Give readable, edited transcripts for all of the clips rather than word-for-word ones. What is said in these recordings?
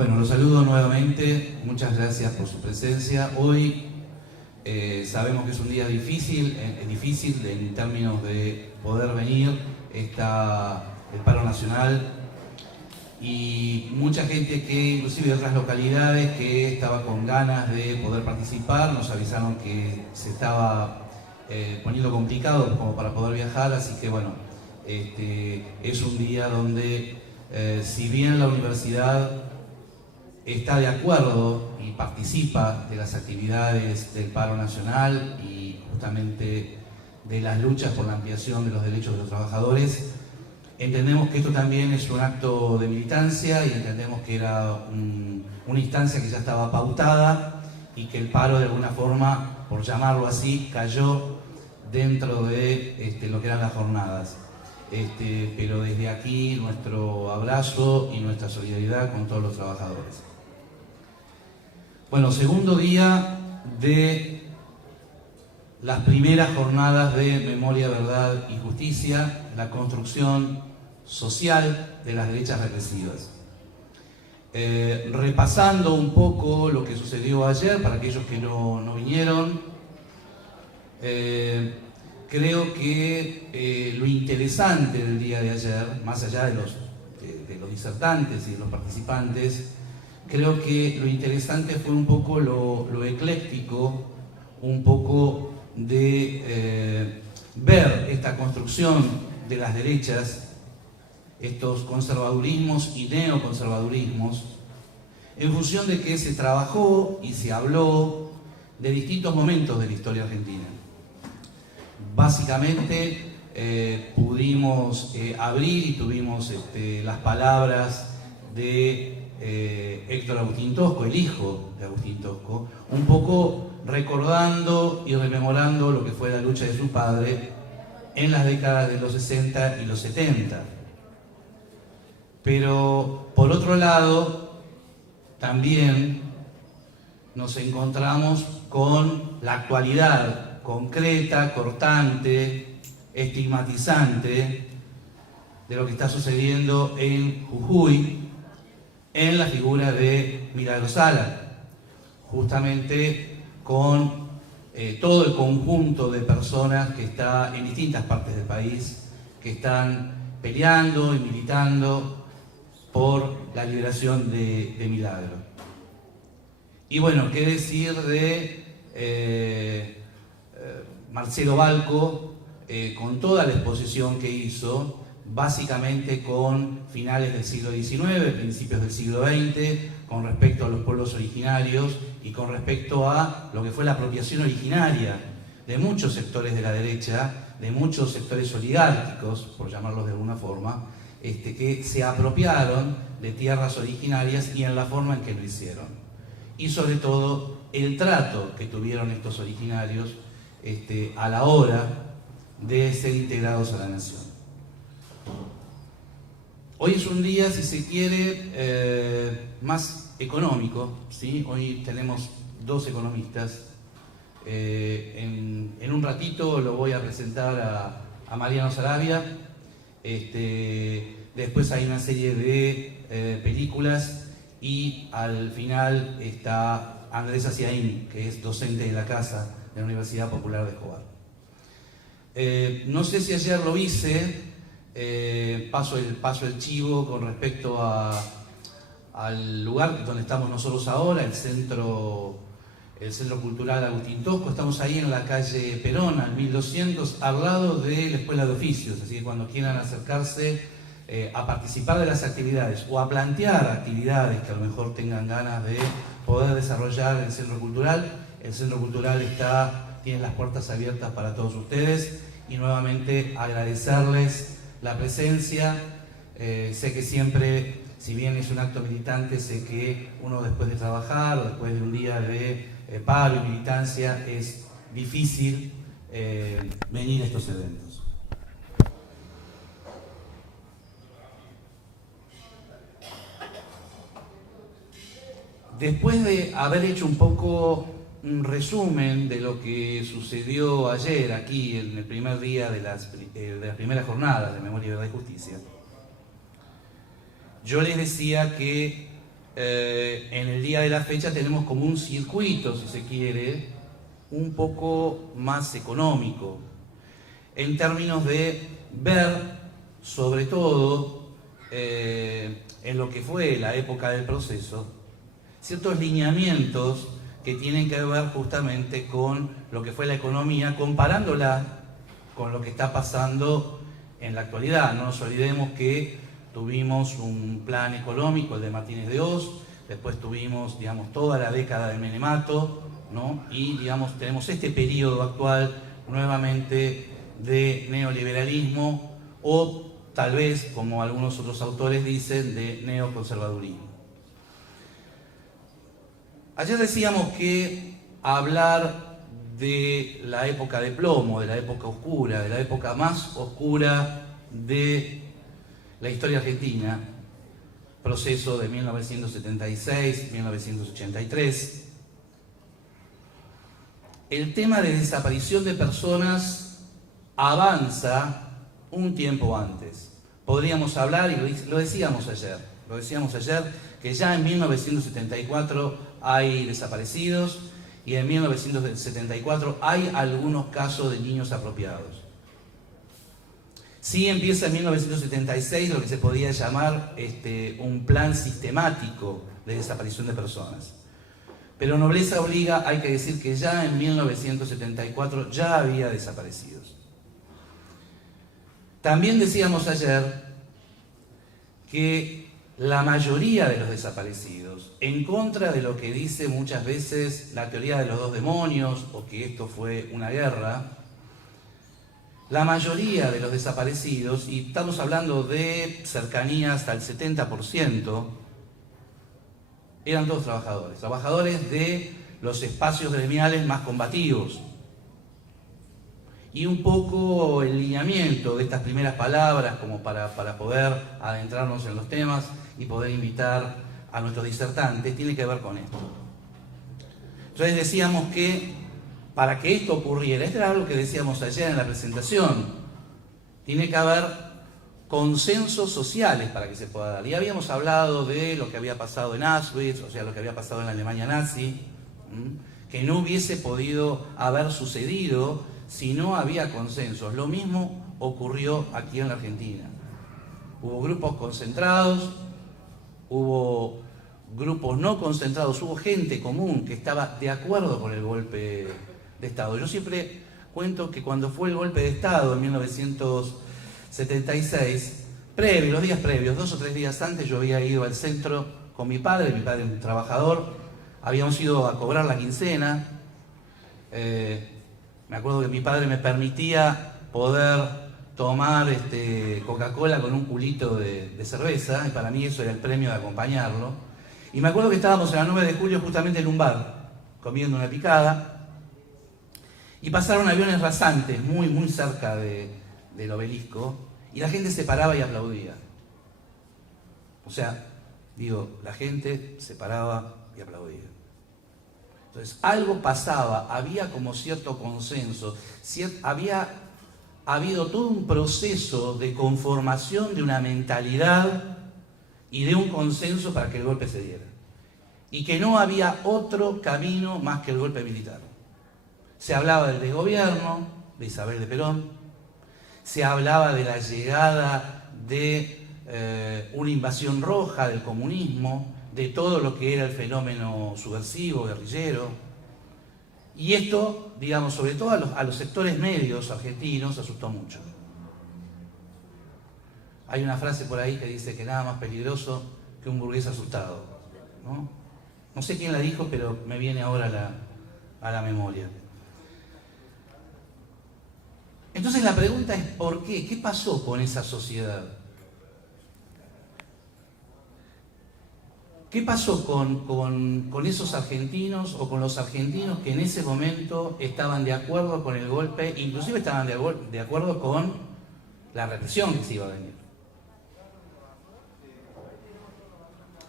Bueno, los saludo nuevamente, muchas gracias por su presencia. Hoy sabemos que es un día difícil en términos de poder venir. Está el paro nacional y mucha gente que, inclusive de otras localidades, que estaba con ganas de poder participar, nos avisaron que se estaba poniendo complicado como para poder viajar, así que bueno, es un día donde si bien la universidad está de acuerdo y participa de las actividades del paro nacional y justamente de las luchas por la ampliación de los derechos de los trabajadores, entendemos que esto también es un acto de militancia y entendemos que era una instancia que ya estaba pautada y que el paro de alguna forma, por llamarlo así, cayó dentro de lo que eran las jornadas. Pero desde aquí nuestro abrazo y nuestra solidaridad con todos los trabajadores. Bueno, segundo día de las primeras jornadas de Memoria, Verdad y Justicia, la construcción social de las derechas represivas. Repasando un poco lo que sucedió ayer, para aquellos que no vinieron, creo que lo interesante del día de ayer, más allá de los disertantes y de los participantes, creo que lo interesante fue un poco lo ecléctico, un poco de ver esta construcción de las derechas, estos conservadurismos y neoconservadurismos, en función de que se trabajó y se habló de distintos momentos de la historia argentina. Básicamente pudimos abrir y tuvimos las palabras de Héctor Agustín Tosco, el hijo de Agustín Tosco, un poco recordando y rememorando lo que fue la lucha de su padre en las décadas de los 60 y los 70. Pero por otro lado, también nos encontramos con la actualidad concreta, cortante, estigmatizante de lo que está sucediendo en Jujuy, en la figura de Milagro Sala, justamente con todo el conjunto de personas que está en distintas partes del país, que están peleando y militando por la liberación de Milagro. Y bueno, qué decir de Marcelo Balco, con toda la exposición que hizo, básicamente con finales del siglo XIX, principios del siglo XX, con respecto a los pueblos originarios y con respecto a lo que fue la apropiación originaria de muchos sectores de la derecha, de muchos sectores oligárquicos, por llamarlos de alguna forma, que se apropiaron de tierras originarias y en la forma en que lo hicieron. Y sobre todo el trato que tuvieron estos originarios a la hora de ser integrados a la nación. Hoy es un día, si se quiere, más económico, ¿sí? Hoy tenemos dos economistas. En un ratito lo voy a presentar a Mariano Sarabia. Después hay una serie de películas y al final está Andrés Aciaín, que es docente de la casa de la Universidad Popular de Escobar. No sé si ayer lo hice. Paso el chivo con respecto al lugar donde estamos nosotros ahora, el Centro Cultural Agustín Tosco. Estamos ahí en la calle Perón, al 1200, al lado de la Escuela de Oficios, así que cuando quieran acercarse a participar de las actividades o a plantear actividades que a lo mejor tengan ganas de poder desarrollar en el Centro Cultural tiene las puertas abiertas para todos ustedes. Y nuevamente agradecerles la presencia. Sé que siempre, si bien es un acto militante, sé que uno después de trabajar o después de un día de paro y militancia es difícil venir a estos eventos. Después de haber hecho un poco un resumen de lo que sucedió ayer aquí en el primer día de las primeras jornadas de Memoria, Verdad y Justicia, yo les decía que en el día de la fecha tenemos como un circuito, si se quiere, un poco más económico, en términos de ver, sobre todo, en lo que fue la época del proceso, ciertos lineamientos que tienen que ver justamente con lo que fue la economía, comparándola con lo que está pasando en la actualidad. No nos olvidemos que tuvimos un plan económico, el de Martínez de Hoz, después tuvimos, digamos, toda la década de Menemato, ¿no? Y, digamos, tenemos este periodo actual nuevamente de neoliberalismo o tal vez, como algunos otros autores dicen, de neoconservadurismo. Ayer decíamos que hablar de la época de plomo, de la época oscura, de la época más oscura de la historia argentina, proceso de 1976-1983, el tema de desaparición de personas avanza un tiempo antes. Podríamos hablar, y lo decíamos ayer, que ya en 1974 hay desaparecidos y en 1974 hay algunos casos de niños apropiados. Sí empieza en 1976 lo que se podía llamar un plan sistemático de desaparición de personas. Pero nobleza obliga, hay que decir que ya en 1974 ya había desaparecidos. También decíamos ayer que la mayoría de los desaparecidos, en contra de lo que dice muchas veces la teoría de los dos demonios o que esto fue una guerra, la mayoría de los desaparecidos, y estamos hablando de cercanía hasta el 70%, eran todos trabajadores de los espacios gremiales más combativos. Y un poco el lineamiento de estas primeras palabras, como para poder adentrarnos en los temas y poder invitar a nuestros disertantes, tiene que ver con esto. Entonces decíamos que para que esto ocurriera, esto era algo que decíamos ayer en la presentación, tiene que haber consensos sociales para que se pueda dar. Y habíamos hablado de lo que había pasado en Auschwitz, o sea, lo que había pasado en la Alemania nazi, que no hubiese podido haber sucedido si no había consensos. Lo mismo ocurrió aquí en la Argentina. Hubo grupos concentrados, hubo grupos no concentrados, hubo gente común que estaba de acuerdo con el golpe de Estado. Yo siempre cuento que cuando fue el golpe de Estado en 1976, los días previos, 2 o 3 días antes, yo había ido al centro con mi padre es un trabajador, habíamos ido a cobrar la quincena. Me acuerdo que mi padre me permitía poder tomar Coca-Cola con un culito de cerveza, y para mí eso era el premio de acompañarlo. Y me acuerdo que estábamos en la 9 de julio justamente en un bar, comiendo una picada, y pasaron aviones rasantes muy, muy cerca del obelisco, y la gente se paraba y aplaudía. O sea, la gente se paraba y aplaudía. Entonces, algo pasaba, había como cierto consenso, había habido todo un proceso de conformación de una mentalidad y de un consenso para que el golpe se diera. Y que no había otro camino más que el golpe militar. Se hablaba del desgobierno de Isabel de Perón, se hablaba de la llegada de una invasión roja del comunismo, de todo lo que era el fenómeno subversivo, guerrillero. Y esto, sobre todo a los sectores medios argentinos, asustó mucho. Hay una frase por ahí que dice que nada más peligroso que un burgués asustado, ¿no? No sé quién la dijo, pero me viene ahora a la memoria. Entonces la pregunta es ¿por qué? ¿Qué pasó con esa sociedad? ¿Qué pasó con esos argentinos o con los argentinos que en ese momento estaban de acuerdo con el golpe, inclusive estaban de acuerdo con la represión que se iba a venir?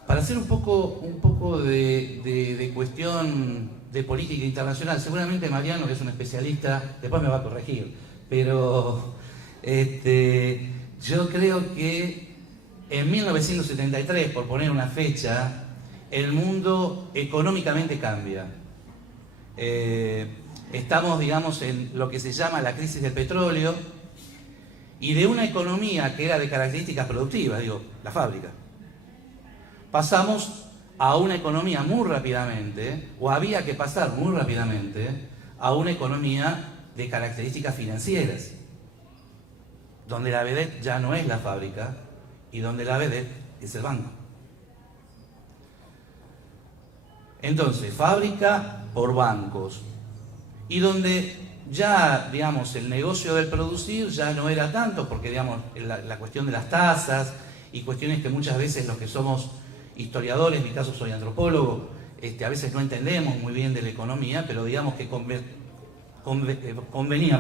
Para hacer un poco de cuestión de política internacional, seguramente Mariano, que es un especialista, después me va a corregir, pero yo creo que en 1973, por poner una fecha, el mundo económicamente cambia. Estamos, digamos, en lo que se llama la crisis del petróleo, y de una economía que era de características productivas, digo, la fábrica, pasamos a una economía muy rápidamente, o había que pasar muy rápidamente, a una economía de características financieras, donde la vedette ya no es la fábrica y donde la vedette es el banco. Entonces, fábrica por bancos, y donde ya, digamos, el negocio del producir ya no era tanto, porque, digamos, la cuestión de las tasas y cuestiones que muchas veces los que somos historiadores, en mi caso soy antropólogo, a veces no entendemos muy bien de la economía, pero digamos que convenía,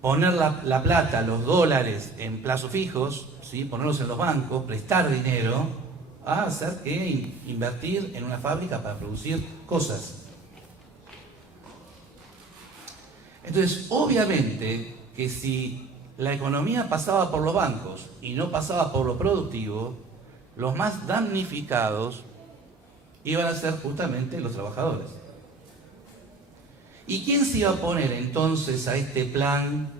poner la plata, los dólares en plazos fijos, ¿sí? Ponerlos en los bancos, prestar dinero, a hacer que invertir en una fábrica para producir cosas. Entonces, obviamente que si la economía pasaba por los bancos y no pasaba por lo productivo, los más damnificados iban a ser justamente los trabajadores. ¿Y quién se iba a oponer entonces a este plan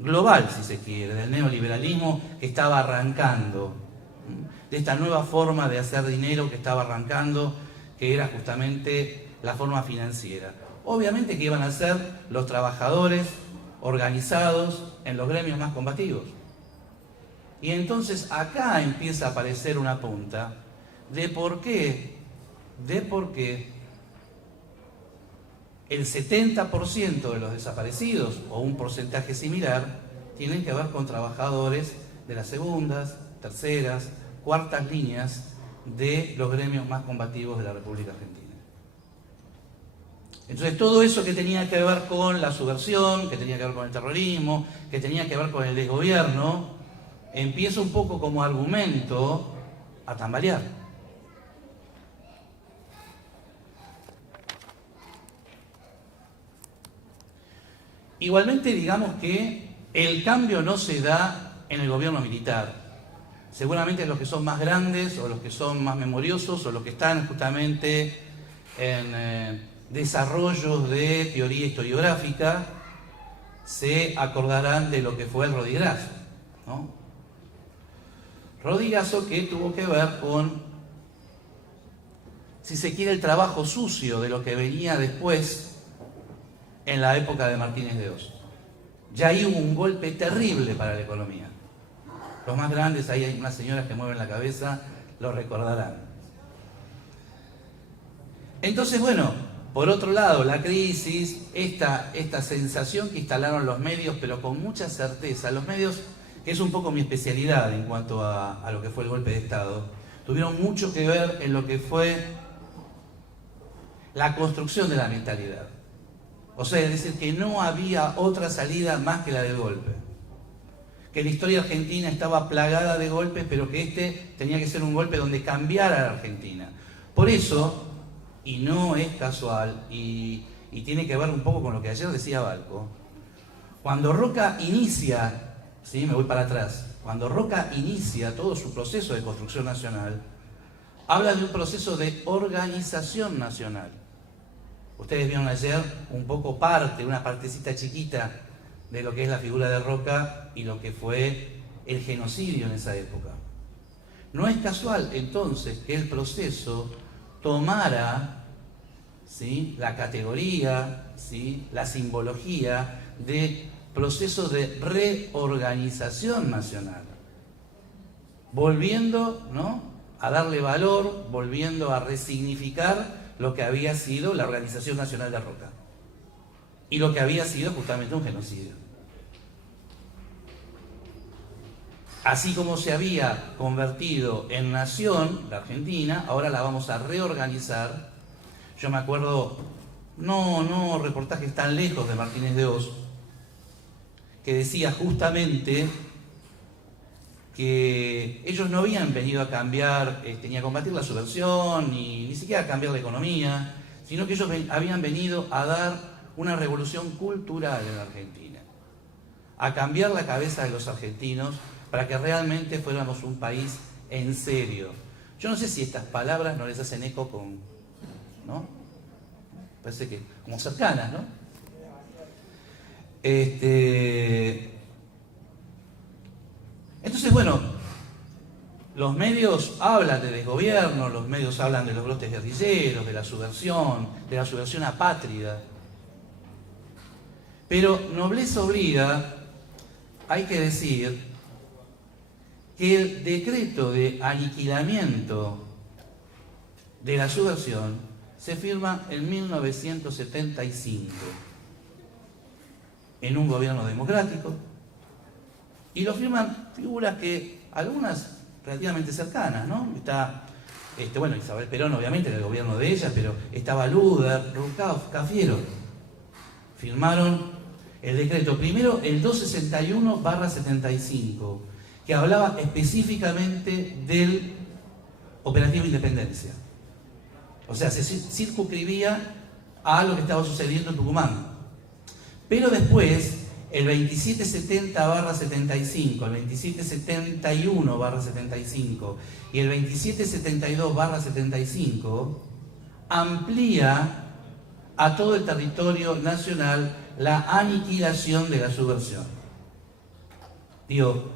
global, si se quiere, del neoliberalismo que estaba arrancando, de esta nueva forma de hacer dinero que estaba arrancando, que era justamente la forma financiera? Obviamente que iban a ser los trabajadores organizados en los gremios más combativos. Y entonces acá empieza a aparecer una punta de por qué el 70% de los desaparecidos, o un porcentaje similar, tienen que ver con trabajadores de las segundas, terceras, cuartas líneas de los gremios más combativos de la República Argentina. Entonces todo eso que tenía que ver con la subversión, que tenía que ver con el terrorismo, que tenía que ver con el desgobierno, empieza un poco como argumento a tambalear. Igualmente, digamos que el cambio no se da en el gobierno militar. Seguramente los que son más grandes, o los que son más memoriosos, o los que están justamente en desarrollos de teoría historiográfica, se acordarán de lo que fue el Rodillazo, ¿no? Rodillazo que tuvo que ver con, si se quiere, el trabajo sucio de lo que venía después en la época de Martínez de Oz. Ya ahí hubo un golpe terrible para la economía. Los más grandes, ahí hay unas señoras que mueven la cabeza, lo recordarán. Entonces, bueno, por otro lado, la crisis, esta sensación que instalaron los medios, pero con mucha certeza, los medios, que es un poco mi especialidad en cuanto a lo que fue el golpe de Estado, tuvieron mucho que ver en lo que fue la construcción de la mentalidad. O sea, es decir, que no había otra salida más que la del golpe. Que la historia argentina estaba plagada de golpes, pero que tenía que ser un golpe donde cambiara la Argentina. Por eso, y no es casual, y tiene que ver un poco con lo que ayer decía Balco, cuando Roca inicia, ¿sí? Me voy para atrás, cuando Roca inicia todo su proceso de construcción nacional, habla de un proceso de organización nacional. Ustedes vieron ayer un poco una partecita chiquita de lo que es la figura de Roca y lo que fue el genocidio en esa época. No es casual entonces que el proceso tomara, ¿sí?, la categoría, ¿sí?, la simbología de proceso de reorganización nacional, volviendo, ¿no?, a darle valor, volviendo a resignificar lo que había sido la Organización Nacional de Roca y lo que había sido justamente un genocidio. Así como se había convertido en nación la Argentina, ahora la vamos a reorganizar. Yo me acuerdo, no reportajes tan lejos de Martínez de Oz, que decía justamente que ellos no habían venido a cambiar, ni a combatir la subversión, ni siquiera a cambiar la economía, sino que ellos habían venido a dar una revolución cultural en la Argentina, a cambiar la cabeza de los argentinos para que realmente fuéramos un país en serio. Yo no sé si estas palabras no les hacen eco con, ¿no? Parece que como cercanas, ¿no? Entonces, bueno, los medios hablan de desgobierno, los medios hablan de los brotes guerrilleros, de la subversión apátrida. Pero nobleza obliga, hay que decir que el decreto de aniquilamiento de la subversión se firma en 1975 en un gobierno democrático y lo firman figuras que algunas relativamente cercanas, ¿no? Está, bueno, Isabel Perón obviamente era el gobierno de ella, pero estaba Luder, Rucauf, Cafiero. Firmaron el decreto, primero el 261/75, que hablaba específicamente del operativo Independencia. O sea, se circunscribía a lo que estaba sucediendo en Tucumán. Pero después, el 2770/75, el 2771/75 y el 2772/75 amplía a todo el territorio nacional la aniquilación de la subversión. Digo,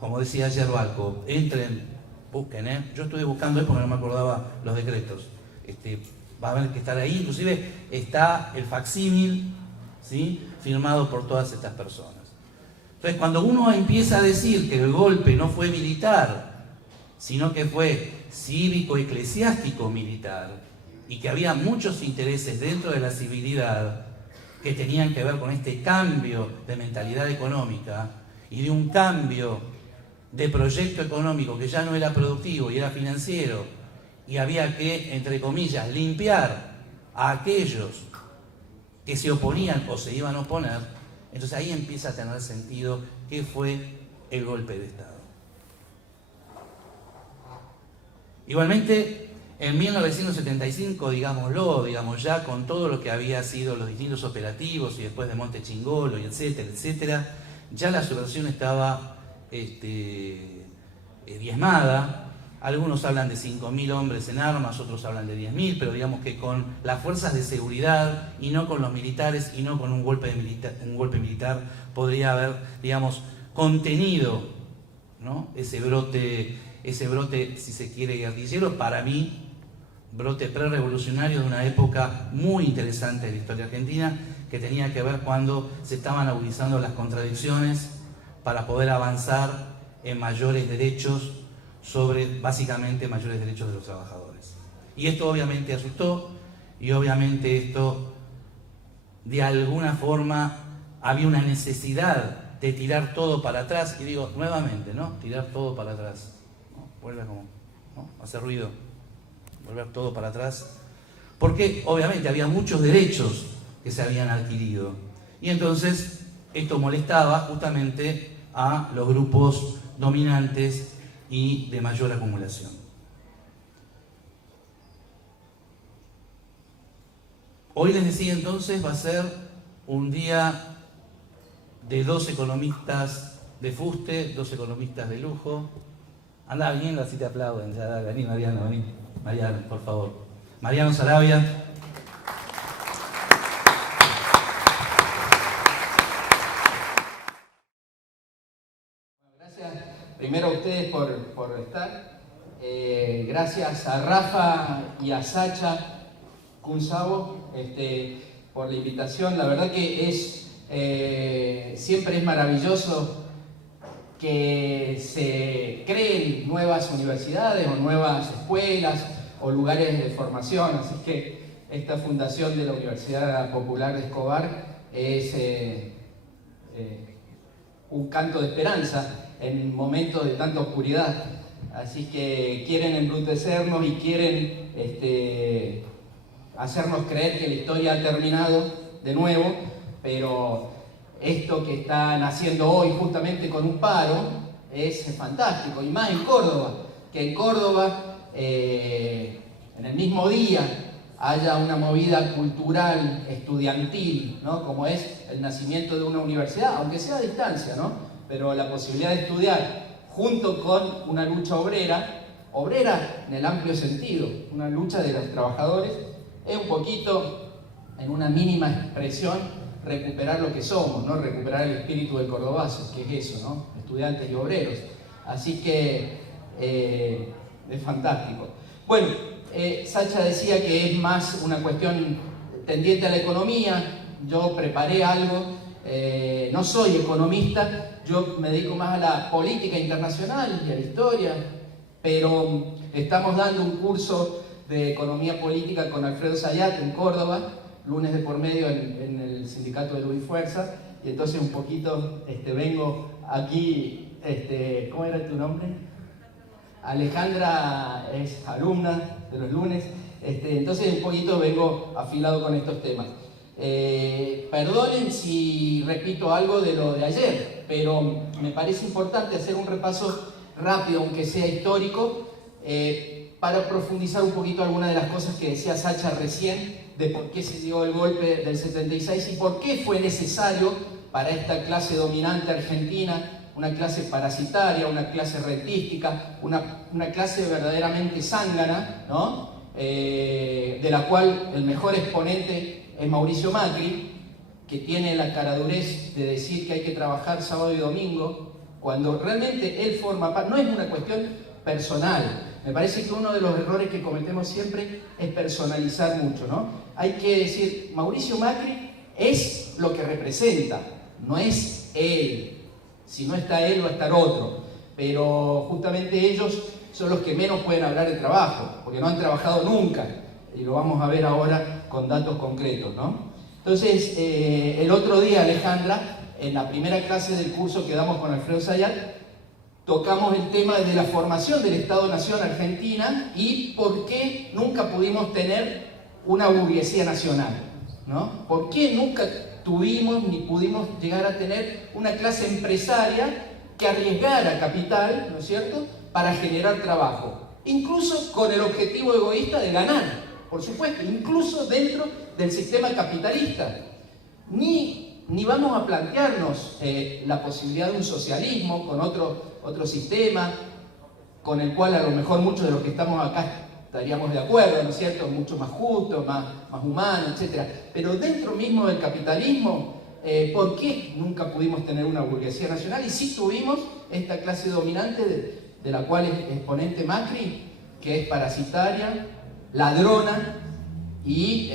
como decía ayer Balco, entren, busquen, yo estuve buscando porque no me acordaba los decretos. Va a haber que estar ahí, inclusive está el facsímil, ¿sí?, firmado por todas estas personas. Entonces, cuando uno empieza a decir que el golpe no fue militar, sino que fue cívico-eclesiástico militar, y que había muchos intereses dentro de la civilidad que tenían que ver con este cambio de mentalidad económica y de un cambio de proyecto económico que ya no era productivo y era financiero, y había que, entre comillas, limpiar a aquellos que se oponían o se iban a oponer, entonces ahí empieza a tener sentido qué fue el golpe de Estado. Igualmente, en 1975, digámoslo, ya con todo lo que había sido los distintos operativos y después de Monte Chingolo y etcétera, etcétera, ya la subversión estaba diezmada. Algunos hablan de 5.000 hombres en armas, otros hablan de 10.000, pero digamos que con las fuerzas de seguridad y no con los militares y no con un golpe militar podría haber, digamos, contenido, ¿no?, ese brote, si se quiere, guerrillero. Para mí, brote prerevolucionario de una época muy interesante de la historia argentina, que tenía que ver cuando se estaban agudizando las contradicciones para poder avanzar en mayores derechos sobre, básicamente, mayores derechos de los trabajadores. Y esto obviamente asustó, y obviamente esto, de alguna forma, había una necesidad de tirar todo para atrás, y digo nuevamente, ¿no?, tirar todo para atrás, ¿no?, vuelve como, ¿no?, hacer ruido, volver todo para atrás, porque obviamente había muchos derechos que se habían adquirido, y entonces esto molestaba justamente a los grupos dominantes y de mayor acumulación. Hoy les decía entonces, va a ser un día de 2 economistas de fuste, 2 economistas de lujo. Anda bien, así te aplauden. Ya, vení, Mariano, vení. Mariano, por favor. Mariano Sarabia. Gracias primero a ustedes por estar. Gracias a Rafa y a Sacha Kunzabo por la invitación. La verdad que siempre es maravilloso que se creen nuevas universidades o nuevas escuelas o lugares de formación. Así que esta fundación de la Universidad Popular de Escobar es un canto de esperanza en momentos de tanta oscuridad. Así que quieren embrutecernos y quieren hacernos creer que la historia ha terminado de nuevo, pero esto que están haciendo hoy justamente con un paro es fantástico, y más en Córdoba, que en Córdoba en el mismo día haya una movida cultural, estudiantil, ¿no?, como es el nacimiento de una universidad, aunque sea a distancia, ¿no?, pero la posibilidad de estudiar junto con una lucha obrera obrera en el amplio sentido, una lucha de los trabajadores, es un poquito, en una mínima expresión, recuperar lo que somos, ¿no? Recuperar el espíritu del cordobazo, que es eso, ¿no? Estudiantes y obreros. Así que es fantástico. Bueno, Sacha decía que es más una cuestión tendiente a la economía. Yo preparé algo, no soy economista, yo me dedico más a la política internacional y a la historia, pero estamos dando un curso de economía política con Alfredo Zayat en Córdoba, lunes de por medio en el sindicato de Luz y Fuerza, y entonces un poquito vengo aquí, ¿cómo era tu nombre? Alejandra es alumna de los lunes, entonces un poquito vengo afilado con estos temas. Perdonen si repito algo de lo de ayer, pero me parece importante hacer un repaso rápido, aunque sea histórico, para profundizar un poquito algunas de las cosas que decía Sacha recién, de por qué se dio el golpe del 76 y por qué fue necesario para esta clase dominante argentina, una clase parasitaria, una clase rentística, una clase verdaderamente zángana, ¿no? De la cual el mejor exponente es Mauricio Macri, que tiene la caradurez de decir que hay que trabajar sábado y domingo, cuando realmente él forma parte. No es una cuestión personal. Me parece que uno de los errores que cometemos siempre es personalizar mucho, ¿no? Hay que decir, Mauricio Macri es lo que representa, no es él. Si no está él, va a estar otro. Pero justamente ellos son los que menos pueden hablar de trabajo, porque no han trabajado nunca. Y lo vamos a ver ahora con datos concretos, ¿no? Entonces, el otro día, Alejandra, en la primera clase del curso que damos con Alfredo Zayat, tocamos el tema de la formación del Estado-Nación Argentina y por qué nunca pudimos tener una burguesía nacional, ¿no? ¿Por qué nunca tuvimos ni pudimos llegar a tener una clase empresaria que arriesgara capital, ¿no es cierto?, para generar trabajo, incluso con el objetivo egoísta de ganar, por supuesto, incluso dentro del sistema capitalista. Ni vamos a plantearnos la posibilidad de un socialismo con otro sistema, con el cual a lo mejor muchos de los que estamos acá estaríamos de acuerdo, ¿no es cierto?, mucho más justo, más humano, etc. Pero dentro mismo del capitalismo, ¿por qué nunca pudimos tener una burguesía nacional? Y sí tuvimos esta clase dominante de la cual es exponente Macri, que es parasitaria, ladrona y,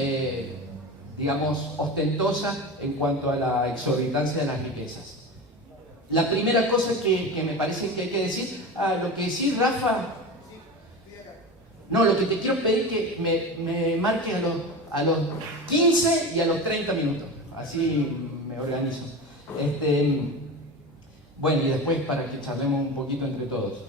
digamos, ostentosa en cuanto a la exorbitancia de las riquezas. La primera cosa que me parece que hay que decir, lo que decís, Rafa, no, lo que te quiero pedir que me marques a los 15 y a los 30 minutos, así me organizo. Bueno, y después para que charlemos un poquito entre todos.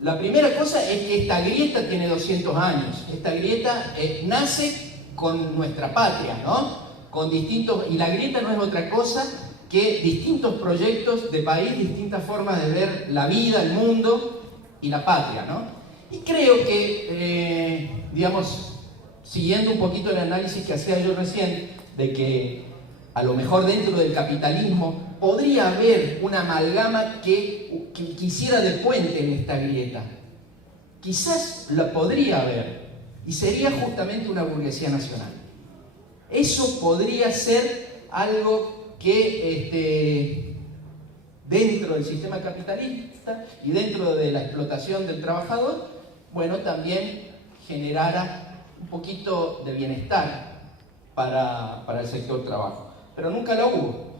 La primera cosa es que esta grieta tiene 200 años. Esta grieta nace con nuestra patria, ¿no? Con distintos, y la grieta no es otra cosa que distintos proyectos de país, distintas formas de ver la vida, el mundo y la patria, ¿no? Y creo que, digamos, siguiendo un poquito el análisis que hacía yo recién, de que a lo mejor dentro del capitalismo podría haber una amalgama que quisiera de puente en esta grieta. Quizás la podría haber, y sería justamente una burguesía nacional. Eso podría ser algo que dentro del sistema capitalista y dentro de la explotación del trabajador, bueno, también generara un poquito de bienestar para el sector trabajo. Pero nunca lo hubo.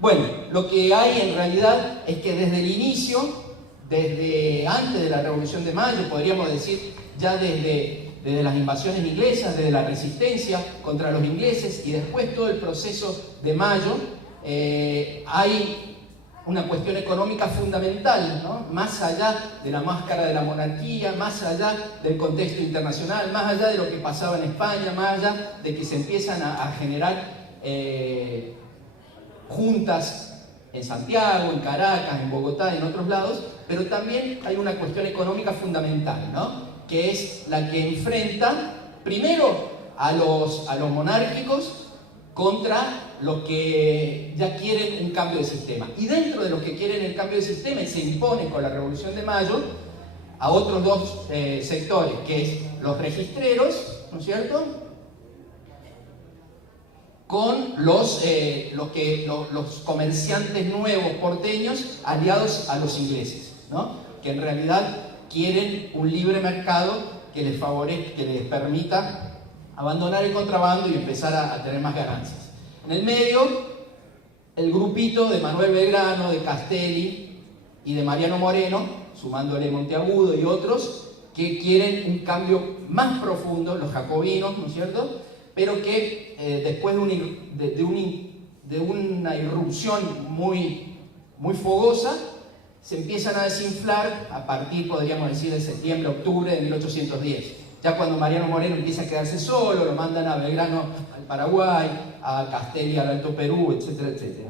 Bueno, lo que hay en realidad es que desde el inicio, desde antes de la Revolución de Mayo, podríamos decir ya desde las invasiones inglesas, desde la resistencia contra los ingleses y después todo el proceso de Mayo, hay una cuestión económica fundamental, ¿no? Más allá de la máscara de la monarquía, más allá del contexto internacional, más allá de lo que pasaba en España, más allá de que se empiezan a generar juntas en Santiago, en Caracas, en Bogotá, en otros lados, pero también hay una cuestión económica fundamental, ¿no? Que es la que enfrenta primero a los monárquicos contra los que ya quieren un cambio de sistema. Y dentro de los que quieren el cambio de sistema y se imponen con la Revolución de Mayo, a otros dos sectores, que es los registreros, ¿no es cierto?, con los comerciantes nuevos porteños aliados a los ingleses, ¿no?, que en realidad quieren un libre mercado que les favorezca, que les permita abandonar el contrabando y empezar a tener más ganancias. En el medio, el grupito de Manuel Belgrano, de Castelli y de Mariano Moreno, sumándole Monteagudo y otros, que quieren un cambio más profundo, los jacobinos, ¿no es cierto?, pero que después de una irrupción muy fogosa, se empiezan a desinflar a partir, podríamos decir, de septiembre-octubre de 1810. Ya cuando Mariano Moreno empieza a quedarse solo, lo mandan a Belgrano al Paraguay, a Castelli al Alto Perú, etcétera, etcétera.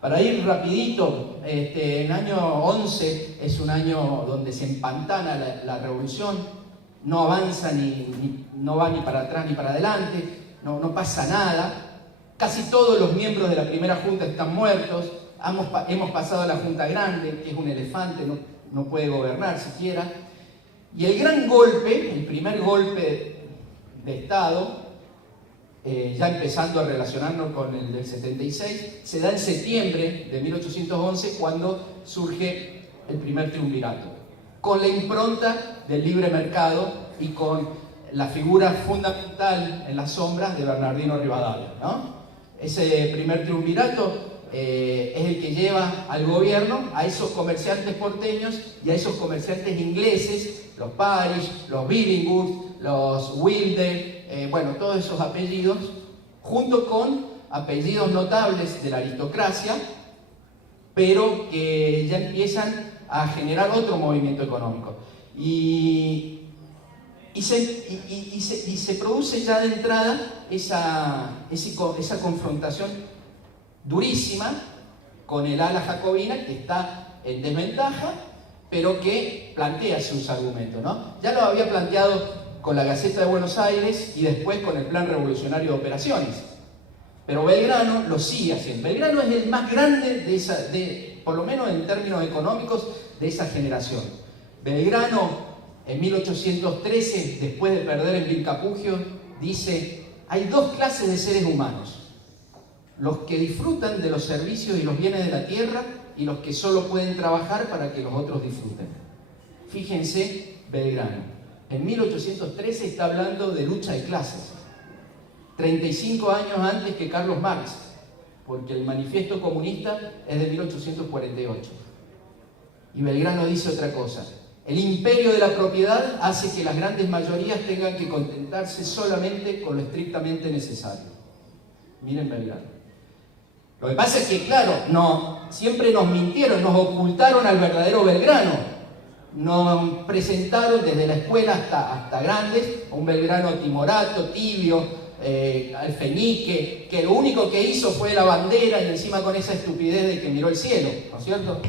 Para ir rapidito, el año 11 es un año donde se empantana la revolución, no avanza, no va ni para atrás ni para adelante, no pasa nada. Casi todos los miembros de la primera junta están muertos. Hemos pasado a la Junta Grande, que es un elefante, no puede gobernar siquiera. Y el gran golpe, el primer golpe de Estado, ya empezando a relacionarnos con el del 76, se da en septiembre de 1811, cuando surge el primer triunvirato, con la impronta del libre mercado y con la figura fundamental en las sombras de Bernardino Rivadavia, ¿no? Ese primer triunvirato es el que lleva al gobierno a esos comerciantes porteños y a esos comerciantes ingleses, los Parish, los Billinghurst, los Wilde, bueno, todos esos apellidos, junto con apellidos notables de la aristocracia, pero que ya empiezan a generar otro movimiento económico. Y se produce ya de entrada esa confrontación durísima con el ala jacobina, que está en desventaja, pero que plantea sus argumentos, ¿no? Ya lo había planteado con la Gaceta de Buenos Aires y después con el Plan Revolucionario de Operaciones. Pero Belgrano lo sigue haciendo. Belgrano es el más grande por lo menos en términos económicos, de esa generación. Belgrano, en 1813, después de perder en Vilcapugio, dice: hay dos clases de seres humanos: los que disfrutan de los servicios y los bienes de la tierra, y los que solo pueden trabajar para que los otros disfruten. Fíjense, Belgrano, en 1813 está hablando de lucha de clases, 35 años antes que Carlos Marx, porque el Manifiesto Comunista es de 1848. Y Belgrano dice otra cosa: el imperio de la propiedad hace que las grandes mayorías tengan que contentarse solamente con lo estrictamente necesario. Miren Belgrano. Lo que pasa es que, claro, siempre nos mintieron, nos ocultaron al verdadero Belgrano. Nos presentaron desde la escuela hasta grandes a un Belgrano timorato, tibio, alfeñique, que lo único que hizo fue la bandera, y encima con esa estupidez de que miró el cielo, ¿no es cierto?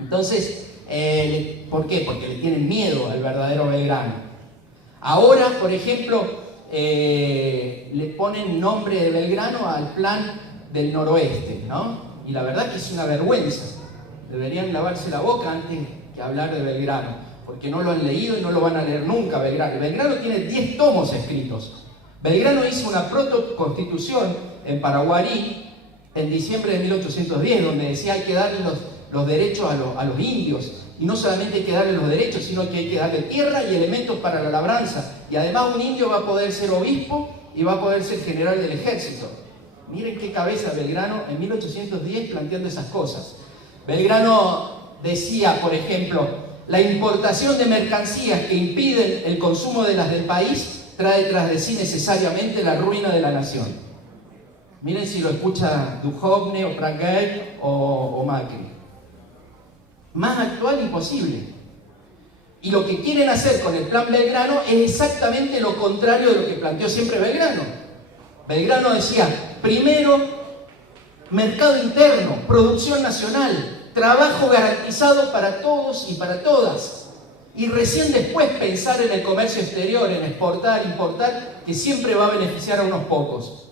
Entonces, ¿por qué? Porque le tienen miedo al verdadero Belgrano. Ahora, por ejemplo, le ponen nombre de Belgrano al plan del noroeste, ¿no? Y la verdad que es una vergüenza. Deberían lavarse la boca antes que hablar de Belgrano, porque no lo han leído y no lo van a leer nunca. Belgrano tiene 10 tomos escritos. Belgrano hizo una protoconstitución en Paraguarí en diciembre de 1810, donde decía: hay que darle los derechos a los indios, y no solamente hay que darle los derechos, sino que hay que darle tierra y elementos para la labranza, y además un indio va a poder ser obispo y va a poder ser general del ejército. Miren qué cabeza Belgrano en 1810 planteando esas cosas. Belgrano decía, por ejemplo: la importación de mercancías que impiden el consumo de las del país trae tras de sí necesariamente la ruina de la nación. Miren si lo escucha Duhovne o Pranguel o Macri. Más actual imposible. Y lo que quieren hacer con el plan Belgrano es exactamente lo contrario de lo que planteó siempre Belgrano. Belgrano decía: primero, mercado interno, producción nacional, trabajo garantizado para todos y para todas. Y recién después pensar en el comercio exterior, en exportar, importar, que siempre va a beneficiar a unos pocos.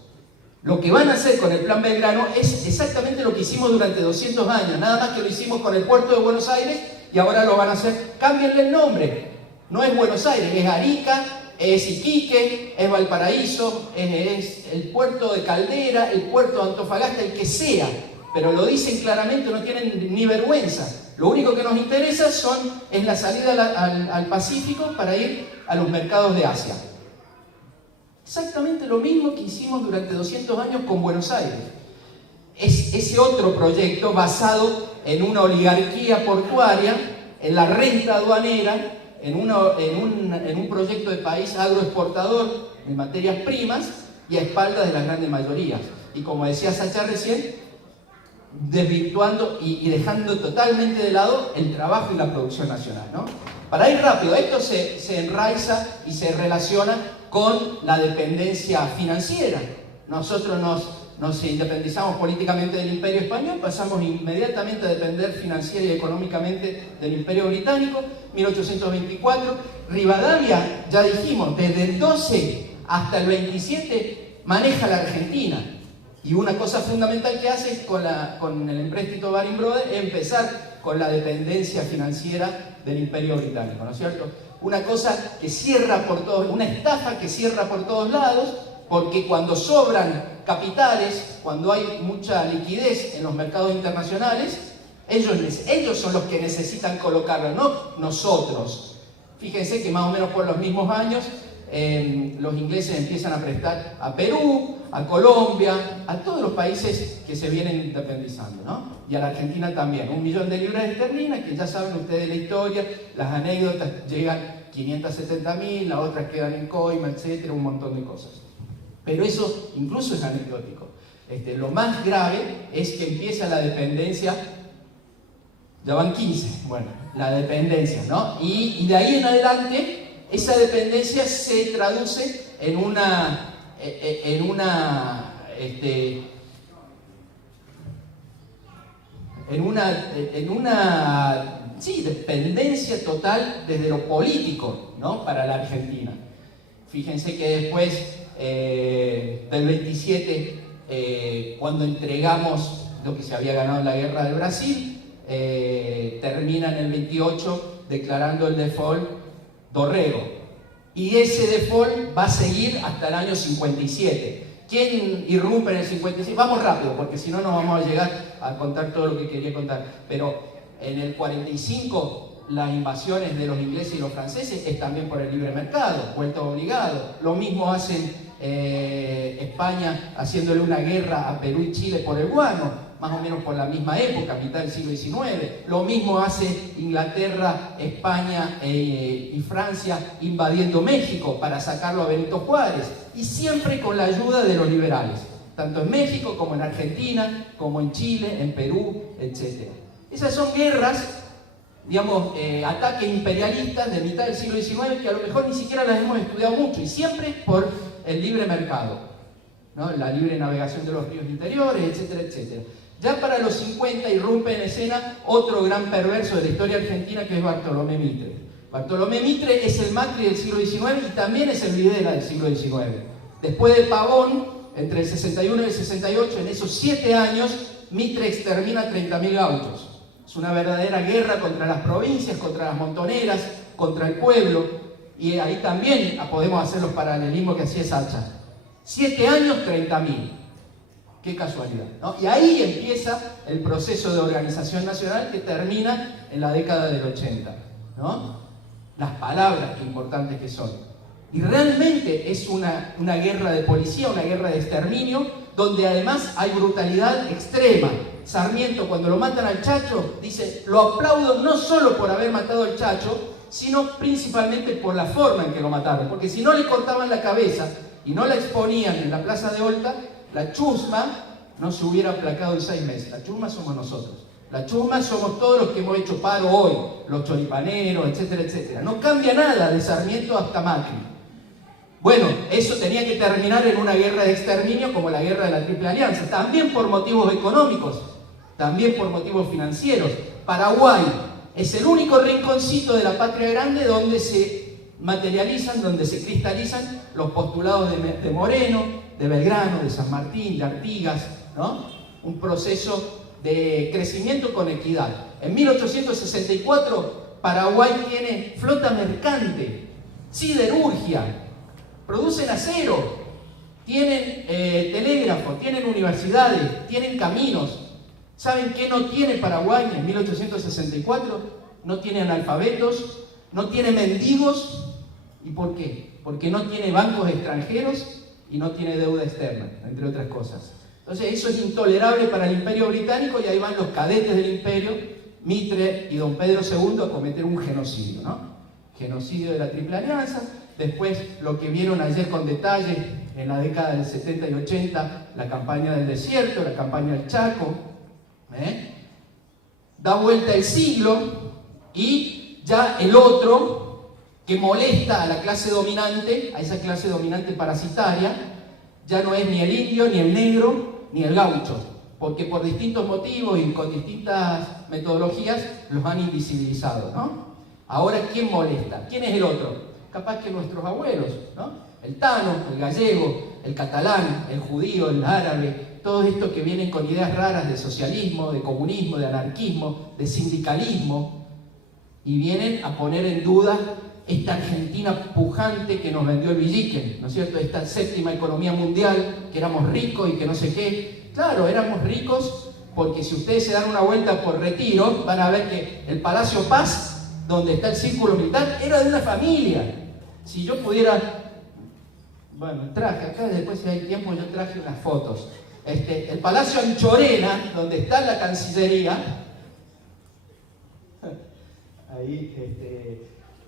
Lo que van a hacer con el plan Belgrano es exactamente lo que hicimos durante 200 años, nada más que lo hicimos con el puerto de Buenos Aires y ahora lo van a hacer. Cámbienle el nombre. No es Buenos Aires, es Arica, es Iquique, es Valparaíso, es el puerto de Caldera, el puerto de Antofagasta, el que sea. Pero lo dicen claramente, no tienen ni vergüenza. Lo único que nos interesa es la salida al Pacífico para ir a los mercados de Asia. Exactamente lo mismo que hicimos durante 200 años con Buenos Aires. Es ese otro proyecto basado en una oligarquía portuaria, en la renta aduanera, en un proyecto de país agroexportador de materias primas y a espaldas de las grandes mayorías. Y como decía Sacha recién, desvirtuando y dejando totalmente de lado el trabajo y la producción nacional, ¿no? Para ir rápido, esto se enraiza y se relaciona con la dependencia financiera. Nosotros nos independizamos políticamente del Imperio Español, pasamos inmediatamente a depender financiera y económicamente del Imperio Británico, 1824. Rivadavia, ya dijimos, desde el 12 hasta el 27 maneja la Argentina. Y una cosa fundamental que hace con el empréstito Baring Brothers es empezar con la dependencia financiera del Imperio Británico, ¿no es cierto? Una cosa que cierra por todos, una estafa que cierra por todos lados, porque cuando sobran capitales, cuando hay mucha liquidez en los mercados internacionales, ellos son los que necesitan colocarlo, no nosotros. Fíjense que más o menos por los mismos años los ingleses empiezan a prestar a Perú, a Colombia, a todos los países que se vienen independizando, ¿no? Y a la Argentina también. 1 millón de libras esterlinas, que ya saben ustedes la historia, las anécdotas, llegan 570.000, las otras quedan en coima, etcétera, un montón de cosas. Pero eso incluso es anecdótico. Lo más grave es que empieza la dependencia, ya van 15, bueno, la dependencia, ¿no? Y de ahí en adelante, esa dependencia se traduce en una dependencia total desde lo político, ¿no? Para la Argentina. Fíjense que después del 27, cuando entregamos lo que se había ganado en la guerra de Brasil, termina en el 28 declarando el default Dorrego. Y ese default va a seguir hasta el año 57. ¿Quién irrumpe en el 57? Vamos rápido, porque si no, no vamos a llegar a contar todo lo que quería contar. Pero en el 45, las invasiones de los ingleses y los franceses es también por el libre mercado, vuelto obligado. Lo mismo hacen España haciéndole una guerra a Perú y Chile por el guano, más o menos por la misma época, mitad del siglo XIX. Lo mismo hace Inglaterra, España y Francia invadiendo México para sacarlo a Benito Juárez, y siempre con la ayuda de los liberales, tanto en México como en Argentina, como en Chile, en Perú, etc. Esas son guerras, digamos, ataques imperialistas de mitad del siglo XIX que a lo mejor ni siquiera las hemos estudiado mucho, y siempre por el libre mercado, ¿no? La libre navegación de los ríos interiores, etcétera, etcétera. Ya para los 50 irrumpe en escena otro gran perverso de la historia argentina, que es Bartolomé Mitre. Bartolomé Mitre es el Macri del siglo XIX y también es el Videla del siglo XIX. Después de Pavón, entre el 61 y el 68, en esos 7 años, Mitre extermina 30.000 gauchos. Es una verdadera guerra contra las provincias, contra las montoneras, contra el pueblo. Y ahí también podemos hacer los paralelismos que hacía Sacha. 7 años, 30.000. Qué casualidad, ¿no? Y ahí empieza el proceso de organización nacional que termina en la década del 80, ¿no? Las palabras, qué importantes que son. Y realmente es una guerra de policía, una guerra de exterminio, donde además hay brutalidad extrema. Sarmiento, cuando lo matan al Chacho, dice: lo aplaudo no solo por haber matado al Chacho, sino principalmente por la forma en que lo mataron. Porque si no le cortaban la cabeza y no la exponían en la plaza de Olta, la chusma no se hubiera aplacado en 6 meses. La chusma somos nosotros. La chusma somos todos los que hemos hecho paro hoy, los choripaneros, etcétera, etcétera. No cambia nada de Sarmiento hasta Macri. Bueno, eso tenía que terminar en una guerra de exterminio como la guerra de la Triple Alianza, también por motivos económicos, también por motivos financieros. Paraguay es el único rinconcito de la patria grande donde se materializan, donde se cristalizan los postulados de Moreno, de Belgrano, de San Martín, de Artigas, ¿no? Un proceso de crecimiento con equidad. En 1864 Paraguay tiene flota mercante, siderurgia, producen acero, tienen telégrafo, tienen universidades, tienen caminos. ¿Saben qué no tiene Paraguay en 1864? No tiene analfabetos, no tiene mendigos. ¿Y por qué? Porque no tiene bancos extranjeros y no tiene deuda externa, entre otras cosas. Entonces eso es intolerable para el Imperio Británico y ahí van los cadetes del Imperio, Mitre y don Pedro II, a cometer un genocidio, ¿no? Genocidio de la Triple Alianza. Después lo que vieron ayer con detalle en la década del 70 y 80, la campaña del desierto, la campaña del Chaco. Da vuelta el siglo y ya el otro que molesta a la clase dominante, a esa clase dominante parasitaria, ya no es ni el indio, ni el negro, ni el gaucho, porque por distintos motivos y con distintas metodologías los han invisibilizado, ¿no? Ahora, ¿quién molesta? ¿Quién es el otro? Capaz que nuestros abuelos, ¿no? El tano, el gallego, el catalán, el judío, el árabe, todos estos que vienen con ideas raras de socialismo, de comunismo, de anarquismo, de sindicalismo, y vienen a poner en duda esta Argentina pujante que nos vendió el Villiquen, ¿no es cierto? Esta séptima economía mundial, que éramos ricos y que no sé qué. Claro, éramos ricos porque si ustedes se dan una vuelta por Retiro, van a ver que el Palacio Paz, donde está el círculo militar, era de una familia. Si yo pudiera, bueno, traje acá, después si hay tiempo yo traje unas fotos. El Palacio Anchorena, donde está la Cancillería, ahí,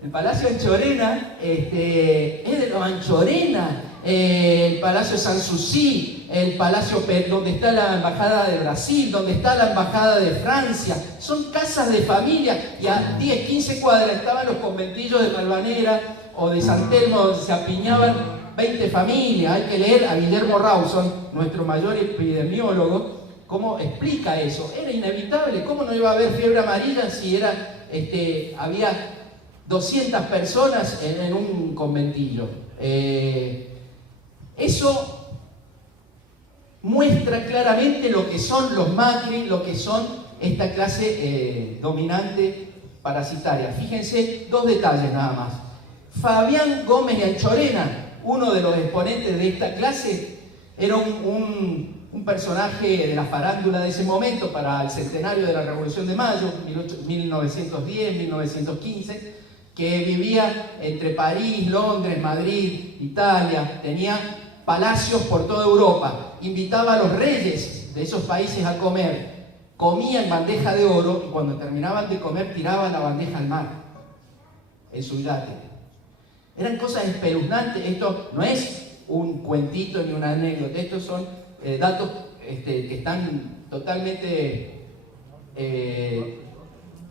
el Palacio Anchorena es de los Anchorena, el Palacio Sanssouci, el Palacio donde está la Embajada de Brasil, donde está la Embajada de Francia, son casas de familia, y a 10, 15 cuadras estaban los conventillos de Valvanera o de San Telmo, donde se apiñaban 20 familias. Hay que leer a Guillermo Rawson, nuestro mayor epidemiólogo, cómo explica eso. Era inevitable, ¿cómo no iba a haber fiebre amarilla si había 200 personas en un conventillo? Eso muestra claramente lo que son los Macri, lo que son esta clase dominante parasitaria. Fíjense dos detalles nada más. Fabián Gómez de Anchorena, uno de los exponentes de esta clase, era un personaje de la farándula de ese momento para el centenario de la Revolución de Mayo, 1910, 1915, que vivía entre París, Londres, Madrid, Italia, tenía palacios por toda Europa, invitaba a los reyes de esos países a comer, comía en bandeja de oro y cuando terminaban de comer tiraban la bandeja al mar, en su yate. Eran cosas espeluznantes. Esto no es un cuentito ni una anécdota, estos son datos que están totalmente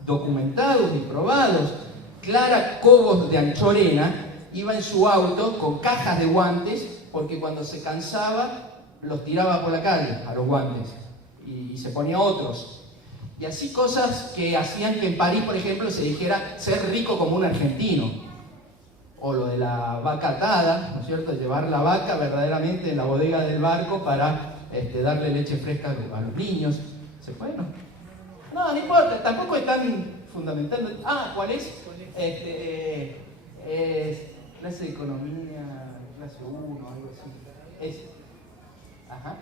documentados y probados. Clara Cobos de Anchorena iba en su auto con cajas de guantes porque cuando se cansaba los tiraba por la calle a los guantes y se ponía otros. Y así cosas que hacían que en París, por ejemplo, se dijera ser rico como un argentino. O lo de la vaca atada, ¿no es cierto? Llevar la vaca verdaderamente en la bodega del barco para darle leche fresca a los niños. ¿Se puede? No importa, tampoco es tan fundamental. ¿Cuál es? Es clase de economía, clase 1, algo así. Ajá.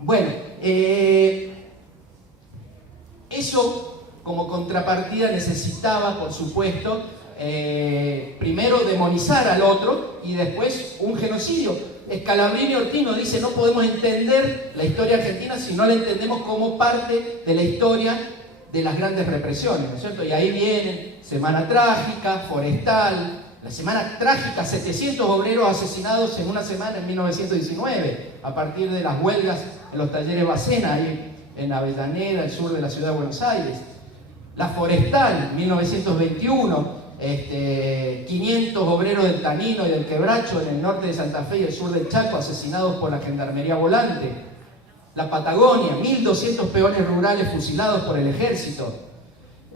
Bueno, eso como contrapartida necesitaba, por supuesto, primero demonizar al otro y después un genocidio. Scalabrini Ortiz nos dice: no podemos entender la historia argentina si no la entendemos como parte de la historia de las grandes represiones, ¿no es cierto? Y ahí viene Semana Trágica, Forestal, la Semana Trágica, 700 obreros asesinados en una semana en 1919, a partir de las huelgas en los talleres Bacena, ahí en Avellaneda, al sur de la ciudad de Buenos Aires. La Forestal, 1921, 500 obreros del Tanino y del Quebracho en el norte de Santa Fe y el sur del Chaco asesinados por la Gendarmería Volante. La Patagonia, 1.200 peones rurales fusilados por el ejército.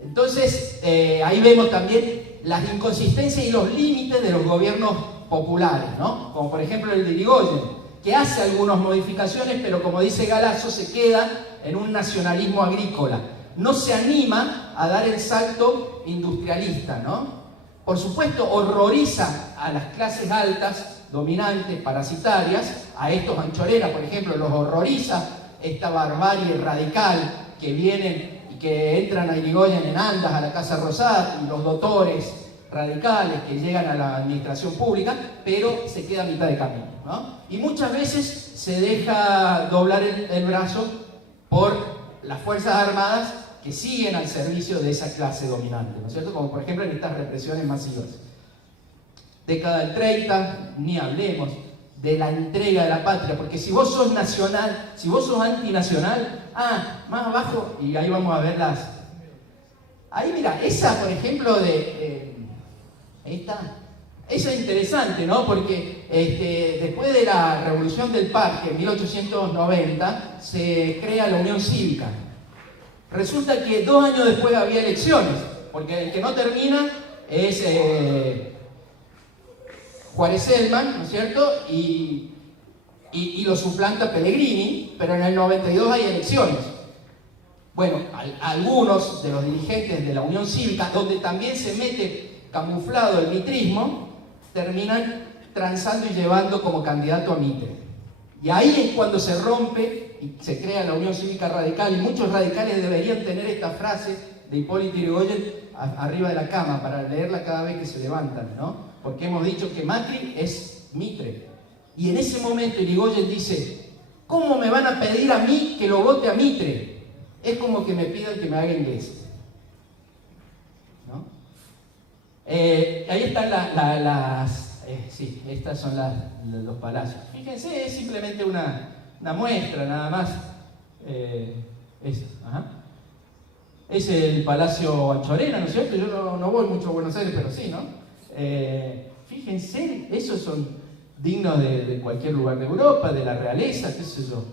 Entonces, ahí vemos también las inconsistencias y los límites de los gobiernos populares, ¿no? Como por ejemplo el de Irigoyen, que hace algunas modificaciones, pero como dice Galasso, se queda en un nacionalismo agrícola. No se anima a dar el salto industrialista, ¿no? Por supuesto, horroriza a las clases altas, dominantes, parasitarias, a estos anchoreras, por ejemplo, los horroriza esta barbarie radical que vienen y que entran a Irigoyen en andas a la Casa Rosada, y los doctores radicales que llegan a la administración pública, pero se queda a mitad de camino, ¿no? Y muchas veces se deja doblar el brazo por las Fuerzas Armadas que siguen al servicio de esa clase dominante, ¿no es cierto? Como por ejemplo en estas represiones masivas. Década del 30, ni hablemos de la entrega de la patria, porque si vos sos nacional, si vos sos antinacional, más abajo, y ahí vamos a ver las... Ahí mira, esa por ejemplo esa es interesante, ¿no? Porque después de la Revolución del Parque, en 1890, se crea la Unión Cívica. Resulta que 2 años después había elecciones, porque el que no termina es Juárez Selman, ¿no es cierto? Y lo suplanta Pellegrini, pero en el 92 hay elecciones. Bueno, algunos de los dirigentes de la Unión Cívica, donde también se mete camuflado el mitrismo, terminan transando y llevando como candidato a Mitre. Y ahí es cuando se rompe y se crea la Unión Cívica Radical, y muchos radicales deberían tener esta frase de Hipólito Yrigoyen arriba de la cama para leerla cada vez que se levantan, ¿no? Porque hemos dicho que Macri es Mitre. Y en ese momento Yrigoyen dice: ¿cómo me van a pedir a mí que lo vote a Mitre? Es como que me pidan que me haga inglés, ¿no? Ahí están sí, estas son los palacios. Fíjense, es simplemente una muestra nada más. Es el Palacio Anchorena, ¿no es cierto? Yo no voy mucho a Buenos Aires, pero sí, ¿no? Fíjense, esos son dignos de cualquier lugar de Europa, de la realeza, qué sé yo.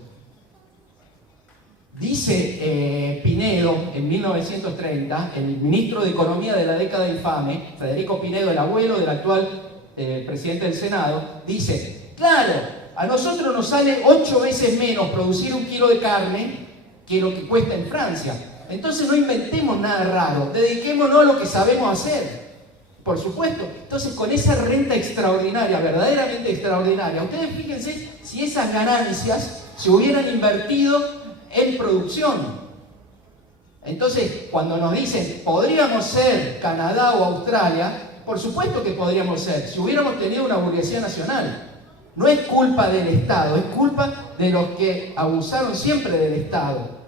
Dice Pinedo en 1930, el ministro de Economía de la década infame, Federico Pinedo, el abuelo del actual presidente del Senado, dice: claro, a nosotros nos sale 8 veces menos producir 1 kilo de carne que lo que cuesta en Francia. Entonces no inventemos nada raro, dediquémonos a lo que sabemos hacer. Por supuesto, entonces con esa renta extraordinaria, verdaderamente extraordinaria, ustedes fíjense si esas ganancias se hubieran invertido en producción. Entonces, cuando nos dicen, ¿podríamos ser Canadá o Australia? Por supuesto que podríamos ser, si hubiéramos tenido una burguesía nacional. No es culpa del Estado, es culpa de los que abusaron siempre del Estado.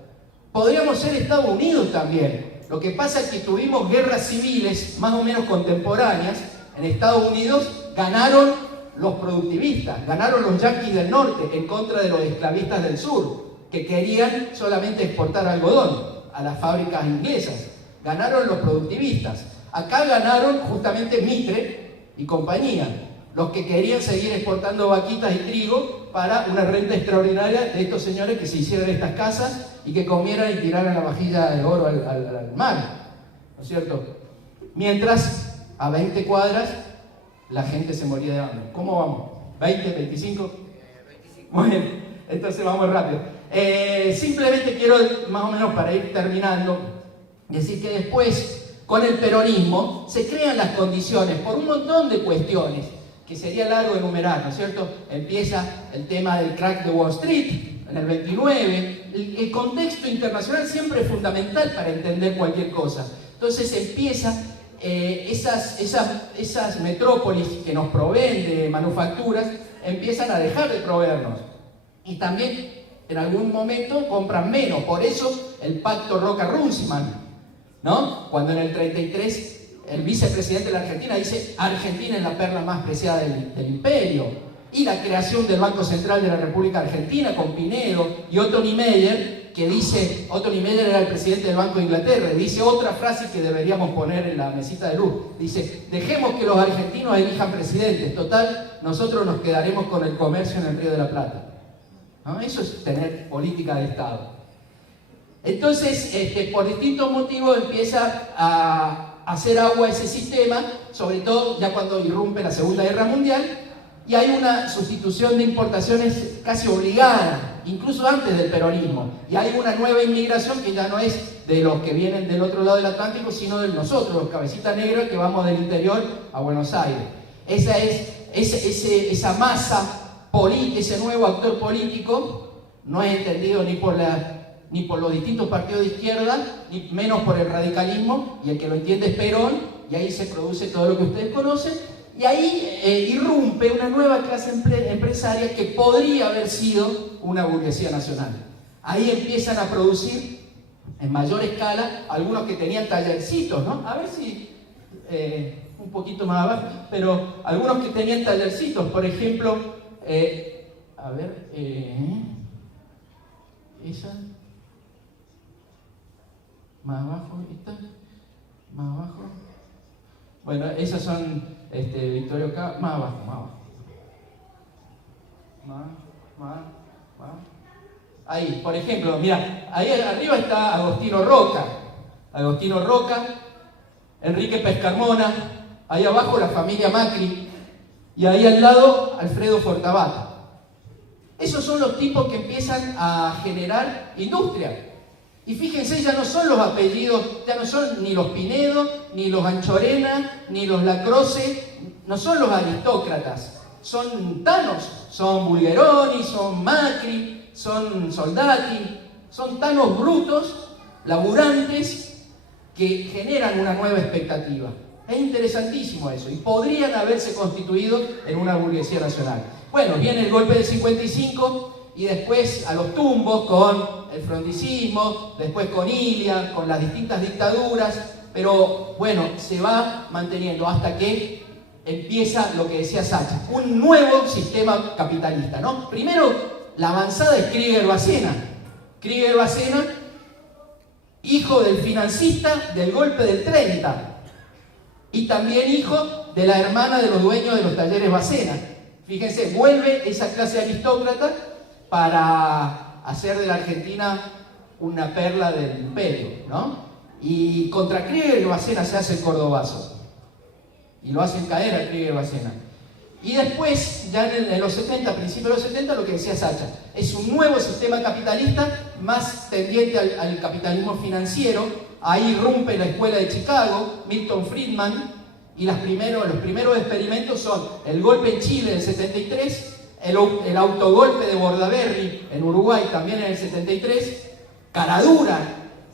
Podríamos ser Estados Unidos también. Lo que pasa es que tuvimos guerras civiles más o menos contemporáneas. En Estados Unidos ganaron los productivistas, ganaron los yanquis del norte en contra de los esclavistas del sur, que querían solamente exportar algodón a las fábricas inglesas. Ganaron los productivistas. Acá ganaron justamente Mitre y compañía, los que querían seguir exportando vaquitas y trigo para una renta extraordinaria de estos señores que se hicieran estas casas y que comieran y tiraran la vajilla de oro al mar, ¿no es cierto? Mientras, a 20 cuadras, la gente se moría de hambre. ¿Cómo vamos? ¿20, 25? 25. Muy bien, entonces vamos rápido. Simplemente quiero, más o menos para ir terminando, decir que después, con el peronismo, se crean las condiciones por un montón de cuestiones que sería largo enumerar, ¿no es cierto? Empieza el tema del crack de Wall Street en el 29. El contexto internacional siempre es fundamental para entender cualquier cosa. Entonces empieza esas metrópolis que nos proveen de manufacturas, empiezan a dejar de proveernos. Y también en algún momento compran menos. Por eso el pacto Roca-Runciman, ¿no? Cuando en el 33 el vicepresidente de la Argentina dice: Argentina es la perla más preciada del imperio. Y la creación del Banco Central de la República Argentina con Pinedo y Otto Niemeyer, que dice, Otto Niemeyer era el presidente del Banco de Inglaterra, y dice otra frase que deberíamos poner en la mesita de luz. Dice: dejemos que los argentinos elijan presidentes, total, nosotros nos quedaremos con el comercio en el Río de la Plata. ¿No? Eso es tener política de Estado. Entonces, por distintos motivos empieza a hacer agua ese sistema, sobre todo ya cuando irrumpe la Segunda Guerra Mundial, y hay una sustitución de importaciones casi obligada, incluso antes del peronismo, y hay una nueva inmigración que ya no es de los que vienen del otro lado del Atlántico, sino de nosotros, los cabecitas negras que vamos del interior a Buenos Aires. Esa masa política, ese nuevo actor político, no es entendido ni por los distintos partidos de izquierda, ni menos por el radicalismo, y el que lo entiende es Perón, y ahí se produce todo lo que ustedes conocen, y ahí irrumpe una nueva clase empresaria que podría haber sido una burguesía nacional. Ahí empiezan a producir en mayor escala algunos que tenían tallercitos, ¿no? A ver si un poquito más abajo, pero algunos que tenían tallercitos, por ejemplo, a ver, esa, más abajo, esta, más abajo. Bueno, esas son Victorio K, más abajo, más. Ahí, por ejemplo, mira, ahí arriba está Agostino Roca, Enrique Pescarmona, ahí abajo la familia Macri, y ahí al lado Alfredo Fortabat. Esos son los tipos que empiezan a generar industria. Y fíjense, ya no son los apellidos, ya no son ni los Pinedo, ni los Anchorena, ni los Lacroce, no son los aristócratas, son tanos, son Bulgeroni, son Macri, son Soldati, son tanos brutos, laburantes, que generan una nueva expectativa. Es interesantísimo eso, y podrían haberse constituido en una burguesía nacional. Bueno, viene el golpe del 55 y después a los tumbos con el frondicismo, después con Ilia, con las distintas dictaduras, pero bueno, se va manteniendo hasta que empieza lo que decía Sacha, un nuevo sistema capitalista, ¿no? Primero, la avanzada es Krieger-Bacena, hijo del financista del golpe del 30, y también hijo de la hermana de los dueños de los talleres Bacena. Fíjense, vuelve esa clase aristócrata para hacer de la Argentina una perla del imperio, ¿no? Y contra Krieger-Bacena se hace el cordobazo. Y lo hacen caer a Krieger-Bacena. Y después, ya en los 70, principios de los 70, lo que decía Sacha, es un nuevo sistema capitalista más tendiente al capitalismo financiero. Ahí irrumpe la escuela de Chicago, Milton Friedman, y los primeros experimentos son el golpe en Chile del 73, el autogolpe de Bordaberry en Uruguay también en el 73, Caradura,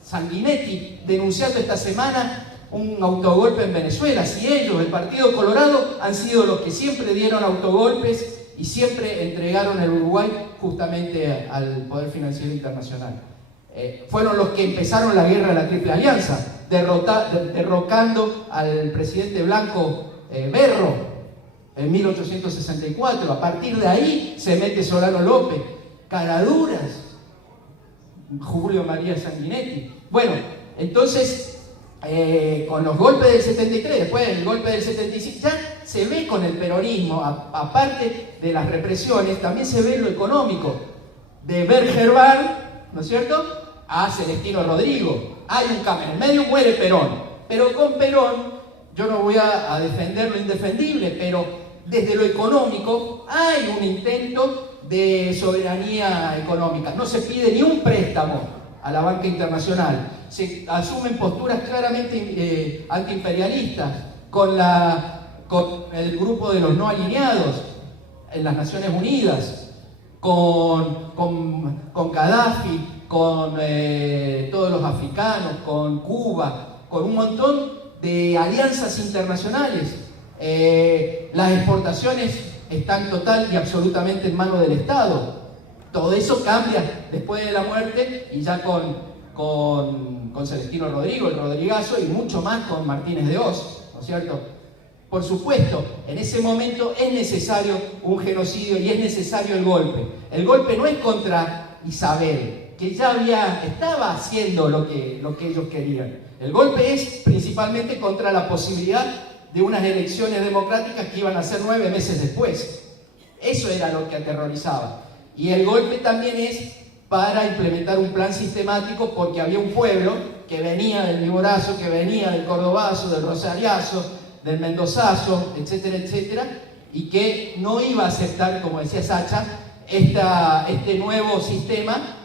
Sanguinetti, denunciando esta semana un autogolpe en Venezuela. Si ellos, el Partido Colorado, han sido los que siempre dieron autogolpes y siempre entregaron el Uruguay justamente al poder financiero internacional. Fueron los que empezaron la guerra de la Triple Alianza, derrocando al presidente blanco Berro en 1864. A partir de ahí se mete Solano López, Caraduras, Julio María Sanguinetti. Bueno, entonces con los golpes del 73, después el golpe del 75, ya se ve con el peronismo, aparte de las represiones, también se ve lo económico, de Bergerbar, ¿no es cierto?, a Celestino Rodrigo. Hay un cambio, en el medio muere Perón, pero con Perón, yo no voy a defender lo indefendible, pero desde lo económico hay un intento de soberanía económica. No se pide ni un préstamo a la banca internacional, se asumen posturas claramente antiimperialistas con el grupo de los no alineados en las Naciones Unidas, con Gaddafi, con todos los africanos, con Cuba, con un montón de alianzas internacionales. Las exportaciones están total y absolutamente en manos del Estado. Todo eso cambia después de la muerte y ya con Celestino Rodrigo, el Rodrigazo, y mucho más con Martínez de Oz, ¿no es cierto? Por supuesto, en ese momento es necesario un genocidio y es necesario el golpe. El golpe no es contra Isabel, que ya estaba haciendo lo que ellos querían. El golpe es principalmente contra la posibilidad de unas elecciones democráticas que iban a ser 9 meses después. Eso era lo que aterrorizaba. Y el golpe también es para implementar un plan sistemático, porque había un pueblo que venía del Viborazo, que venía del Cordobazo, del Rosariazo, del Mendozazo, etcétera, etcétera, y que no iba a aceptar, como decía Sacha, este nuevo sistema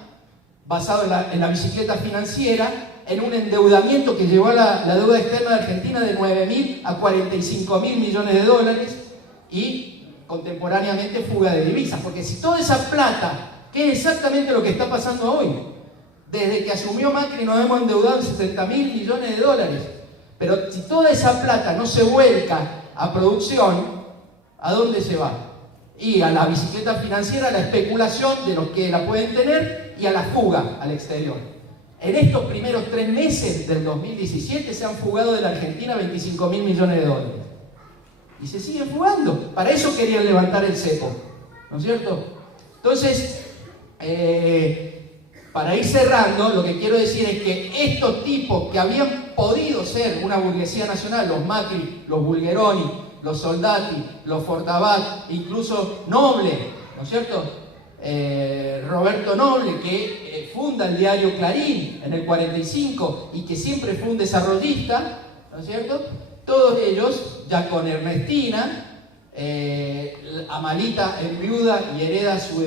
basado en la bicicleta financiera, en un endeudamiento que llevó a la deuda externa de Argentina de 9.000 a 45.000 millones de dólares y contemporáneamente fuga de divisas. Porque si toda esa plata, que es exactamente lo que está pasando hoy, desde que asumió Macri nos hemos endeudado en 70.000 millones de dólares, pero si toda esa plata no se vuelca a producción, ¿a dónde se va? Y a la bicicleta financiera, a la especulación de los que la pueden tener y a la fuga al exterior. En estos primeros 3 meses del 2017 se han fugado de la Argentina 25.000 millones de dólares. Y se siguen fugando. Para eso querían levantar el cepo, ¿no es cierto? Entonces, para ir cerrando, lo que quiero decir es que estos tipos que habían podido ser una burguesía nacional, los Macri, los Bulgeroni, los Soldati, los Fortabat, incluso Noble, ¿no es cierto? Roberto Noble, que funda el diario Clarín en el 45 y que siempre fue un desarrollista, ¿no es cierto? Todos ellos, ya con Ernestina, Amalita enviuda y hereda su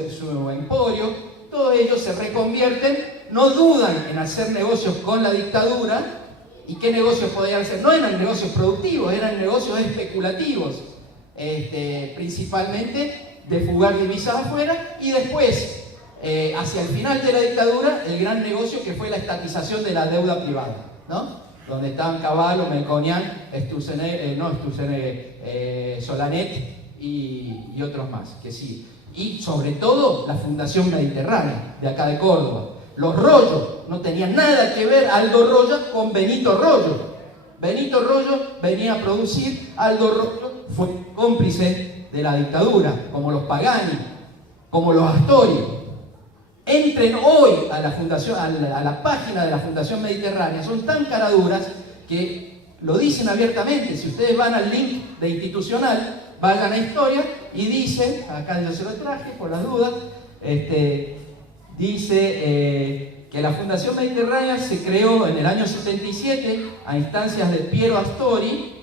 emporio, todos ellos se reconvierten, no dudan en hacer negocios con la dictadura. ¿Y qué negocios podían hacer? No eran negocios productivos, eran negocios especulativos, principalmente de fugar divisas afuera, y después, hacia el final de la dictadura, el gran negocio que fue la estatización de la deuda privada, ¿no? Donde estaban Cavallo, Melconian, Solanet y otros más, que sí. Y sobre todo la Fundación Mediterránea, de acá de Córdoba. Los Rollo, no tenían nada que ver Aldo Royo con Benito Rollo. Benito Rollo venía a producir, Aldo Rollo fue cómplice de la dictadura, como los Pagani, como los Astori. Entren hoy a la fundación, a la página de la Fundación Mediterránea, son tan caraduras que lo dicen abiertamente. Si ustedes van al link de institucional, vayan a historia y dice, acá yo se lo traje por las dudas, dice que la Fundación Mediterránea se creó en el año 77 a instancias de Piero Astori,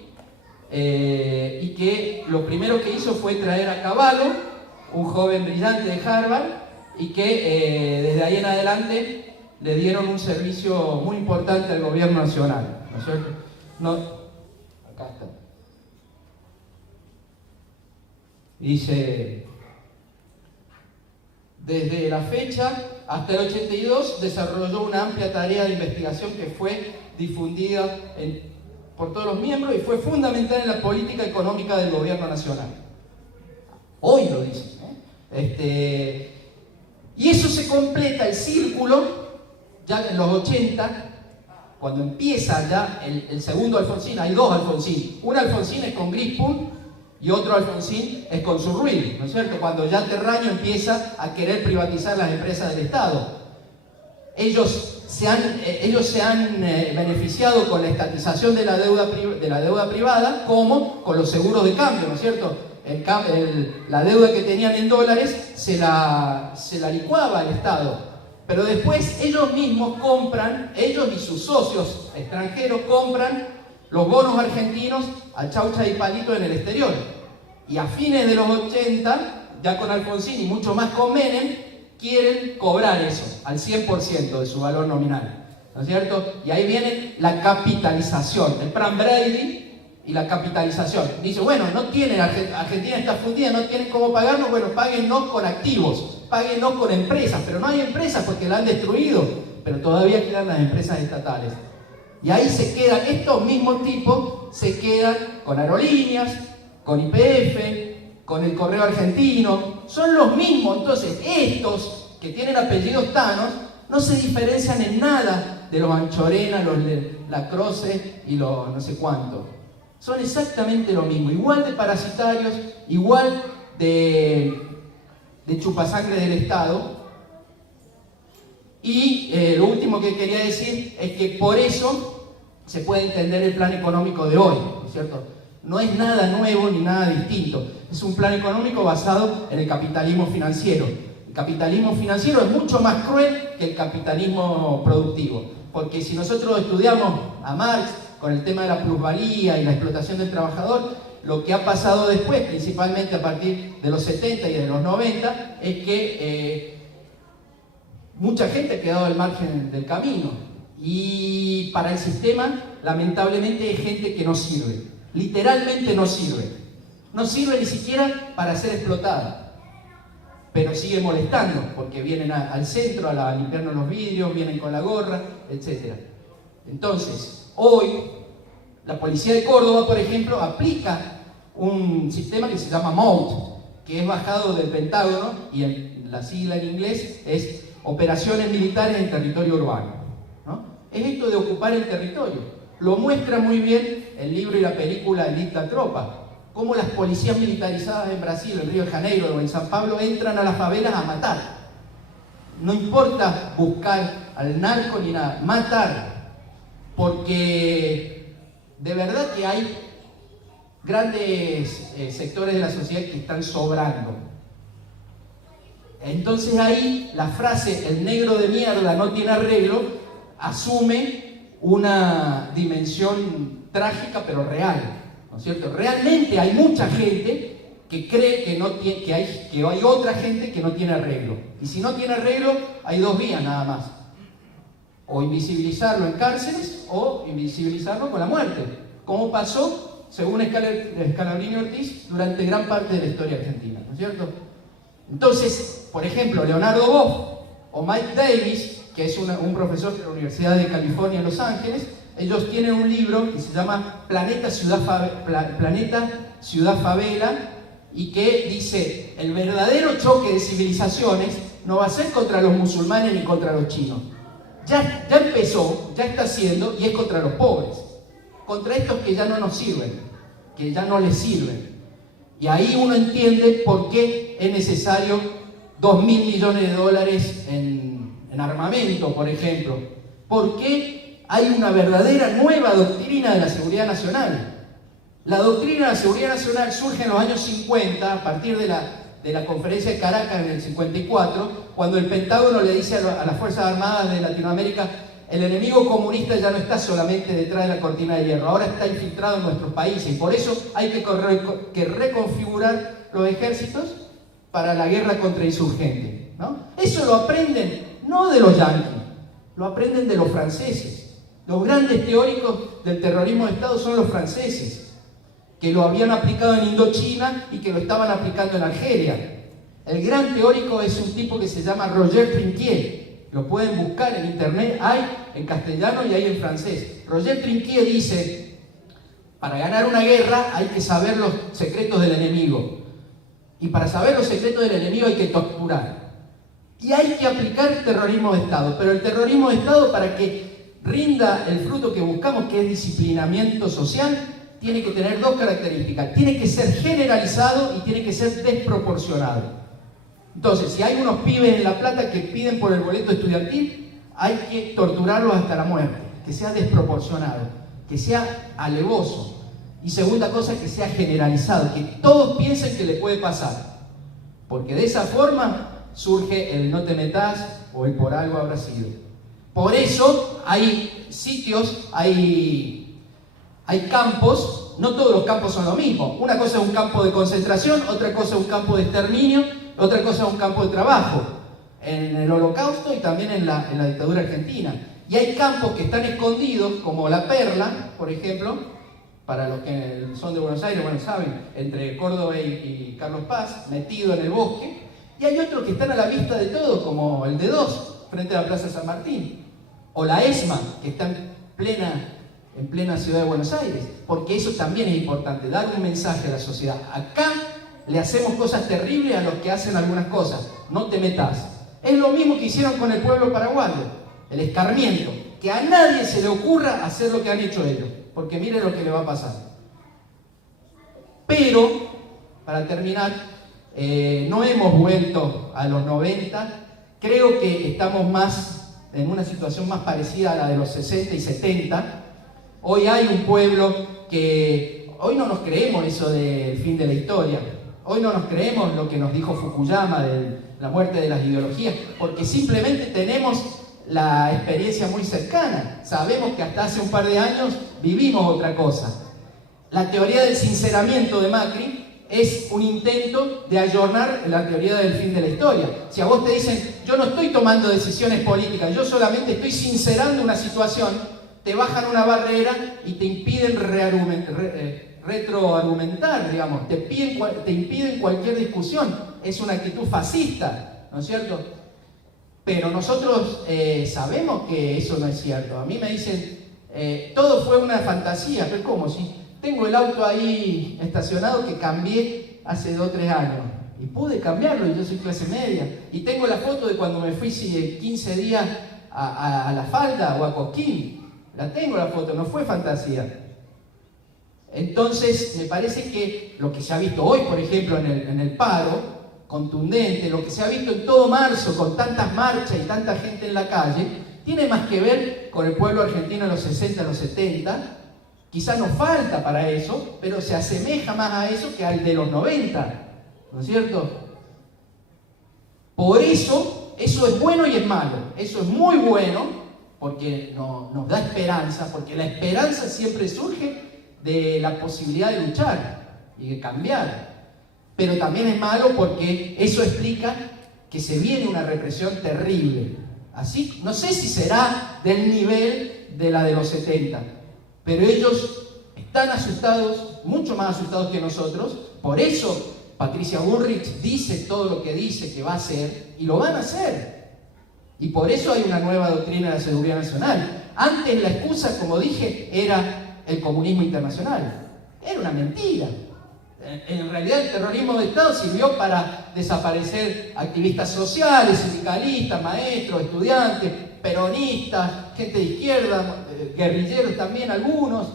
y que lo primero que hizo fue traer a Cavallo, un joven brillante de Harvard, y que desde ahí en adelante le dieron un servicio muy importante al gobierno nacional, ¿no es cierto? No, acá está. Dice, desde la fecha hasta el 82 desarrolló una amplia tarea de investigación que fue difundida por todos los miembros y fue fundamental en la política económica del gobierno nacional. Hoy lo dicen, y eso se completa el círculo ya en los 80, cuando empieza ya el segundo Alfonsín. Hay dos Alfonsín. Un Alfonsín es con Grispun y otro Alfonsín es con Zurruil, ¿no es cierto? Cuando ya Terraño empieza a querer privatizar las empresas del Estado. Ellos se han beneficiado con la estatización de la deuda privada, como con los seguros de cambio, ¿no es cierto? La deuda que tenían en dólares se la licuaba el Estado, pero después ellos mismos compran, ellos y sus socios extranjeros compran los bonos argentinos a chaucha y palito en el exterior. Y a fines de los 80, ya con Alfonsín y mucho más con Menem, quieren cobrar eso al 100% de su valor nominal, ¿no es cierto? Y ahí viene la capitalización, el plan Brady y la capitalización. Dice, bueno, no tienen, Argentina está fundida, no tienen cómo pagarnos, bueno, páguennos con activos, páguennos con empresas, pero no hay empresas porque la han destruido, pero todavía quedan las empresas estatales. Y ahí se quedan, estos mismos tipos se quedan con aerolíneas, con YPF, con el Correo Argentino, son los mismos. Entonces estos que tienen apellidos tanos no se diferencian en nada de los Anchorena, los Lacroce y los no sé cuánto. Son exactamente lo mismo, igual de parasitarios, igual de chupasangre del Estado. Y lo último que quería decir es que por eso se puede entender el plan económico de hoy, ¿no es cierto? No es nada nuevo ni nada distinto. Es un plan económico basado en el capitalismo financiero. El capitalismo financiero es mucho más cruel que el capitalismo productivo. Porque si nosotros estudiamos a Marx con el tema de la plusvalía y la explotación del trabajador, lo que ha pasado después, principalmente a partir de los 70 y de los 90, es que mucha gente ha quedado al margen del camino. Y para el sistema, lamentablemente, hay gente que no sirve. Literalmente no sirve. No sirve ni siquiera para ser explotada. Pero sigue molestando, porque vienen al centro a limpiarnos los vidrios, vienen con la gorra, etc. Entonces, hoy, la policía de Córdoba, por ejemplo, aplica un sistema que se llama MOUT, que es bajado del Pentágono, y la sigla en inglés es Operaciones Militares en Territorio Urbano, ¿no? Es esto de ocupar el territorio. Lo muestra muy bien el libro y la película Elite la Tropa, cómo las policías militarizadas en Brasil, en Río de Janeiro o en San Pablo entran a las favelas a matar. No importa buscar al narco ni nada, matar, porque de verdad que hay grandes sectores de la sociedad que están sobrando. Entonces ahí la frase "el negro de mierda no tiene arreglo" asume una dimensión trágica pero real, ¿no es cierto? Realmente hay mucha gente que cree que hay otra gente que no tiene arreglo. Y si no tiene arreglo, hay dos vías nada más: o invisibilizarlo en cárceles o invisibilizarlo con la muerte, como pasó, según Scalabrini Ortiz, durante gran parte de la historia argentina, ¿no es cierto? Entonces, por ejemplo, Leonardo Boff o Mike Davis, que es un profesor de la Universidad de California en Los Ángeles, ellos tienen un libro que se llama Planeta Ciudad Favela, y que dice: el verdadero choque de civilizaciones no va a ser contra los musulmanes ni contra los chinos. Ya empezó, ya está haciendo, y es contra los pobres, contra estos que ya no nos sirven, que ya no les sirven. Y ahí uno entiende por qué es necesario $2.000 millones en armamento, por ejemplo. ¿Por qué hay una verdadera nueva doctrina de la seguridad nacional? La doctrina de la seguridad nacional surge en los años 50, a partir de la conferencia de Caracas en el 54, cuando el Pentágono le dice a las Fuerzas Armadas de Latinoamérica: el enemigo comunista ya no está solamente detrás de la cortina de hierro, ahora está infiltrado en nuestros países, y por eso hay que reconfigurar los ejércitos para la guerra contra insurgentes, ¿no? Eso lo aprenden no de los yanquis, lo aprenden de los franceses. Los grandes teóricos del terrorismo de Estado son los franceses, que lo habían aplicado en Indochina y que lo estaban aplicando en Argelia. El gran teórico es un tipo que se llama Roger Trinquier. Lo pueden buscar en internet, hay en castellano y hay en francés. Roger Trinquier dice: para ganar una guerra hay que saber los secretos del enemigo. Y para saber los secretos del enemigo hay que torturar. Y hay que aplicar terrorismo de Estado. Pero el terrorismo de Estado, para que rinda el fruto que buscamos, que es disciplinamiento social, tiene que tener dos características: tiene que ser generalizado y tiene que ser desproporcionado. Entonces, si hay unos pibes en La Plata que piden por el boleto estudiantil, hay que torturarlos hasta la muerte, que sea desproporcionado, que sea alevoso. Y segunda cosa, que sea generalizado, que todos piensen que le puede pasar. Porque de esa forma surge el "no te metas" o el "por algo habrá sido". Por eso hay sitios, hay campos. No todos los campos son lo mismo. Una cosa es un campo de concentración, otra cosa es un campo de exterminio, otra cosa es un campo de trabajo, en el Holocausto y también en la dictadura argentina. Y hay campos que están escondidos, como La Perla, por ejemplo, para los que son de Buenos Aires, bueno, saben, entre Córdoba y Carlos Paz, metido en el bosque. Y hay otros que están a la vista de todo, como el D2, frente a la Plaza San Martín, o la ESMA, que está en plena ciudad de Buenos Aires, porque eso también es importante, dar un mensaje a la sociedad. Acá le hacemos cosas terribles a los que hacen algunas cosas, no te metas. Es lo mismo que hicieron con el pueblo paraguayo, el escarmiento, que a nadie se le ocurra hacer lo que han hecho ellos, porque miren lo que le va a pasar. Pero, para terminar, no hemos vuelto a los 90, creo que estamos en una situación más parecida a la de los 60 y 70. Hoy hay un pueblo que, hoy no nos creemos eso del fin de la historia, hoy no nos creemos lo que nos dijo Fukuyama de la muerte de las ideologías, porque simplemente tenemos la experiencia muy cercana, sabemos que hasta hace un par de años vivimos otra cosa. La teoría del sinceramiento de Macri es un intento de ayornar la teoría del fin de la historia. Si a vos te dicen, yo no estoy tomando decisiones políticas, yo solamente estoy sincerando una situación, te bajan una barrera y te impiden retroargumentar, digamos, te impiden cualquier discusión. Es una actitud fascista, ¿no es cierto? Pero nosotros sabemos que eso no es cierto. A mí me dicen, todo fue una fantasía, pero ¿cómo? Si tengo el auto ahí estacionado que cambié hace 2 o 3 años. Y pude cambiarlo, y yo soy clase media. Y tengo la foto de cuando me fui 15 días a La Falda o a Cosquín. La tengo la foto, no fue fantasía. Entonces, me parece que lo que se ha visto hoy, por ejemplo, en el paro contundente, lo que se ha visto en todo marzo, con tantas marchas y tanta gente en la calle, tiene más que ver con el pueblo argentino en los 60, en los 70. Quizás nos falta para eso, pero se asemeja más a eso que al de los 90, ¿no es cierto? Por eso, eso es bueno y es malo. Eso es muy bueno porque nos da esperanza, porque la esperanza siempre surge de la posibilidad de luchar y de cambiar. Pero también es malo porque eso explica que se viene una represión terrible. Así, no sé si será del nivel de la de los 70, pero ellos están asustados, mucho más asustados que nosotros. Por eso Patricia Bullrich dice todo lo que dice que va a hacer, y lo van a hacer. Y por eso hay una nueva doctrina de la seguridad nacional. Antes la excusa, como dije, era el comunismo internacional. Era una mentira. En realidad el terrorismo de Estado sirvió para desaparecer activistas sociales, sindicalistas, maestros, estudiantes, peronistas, gente de izquierda, guerrilleros también algunos,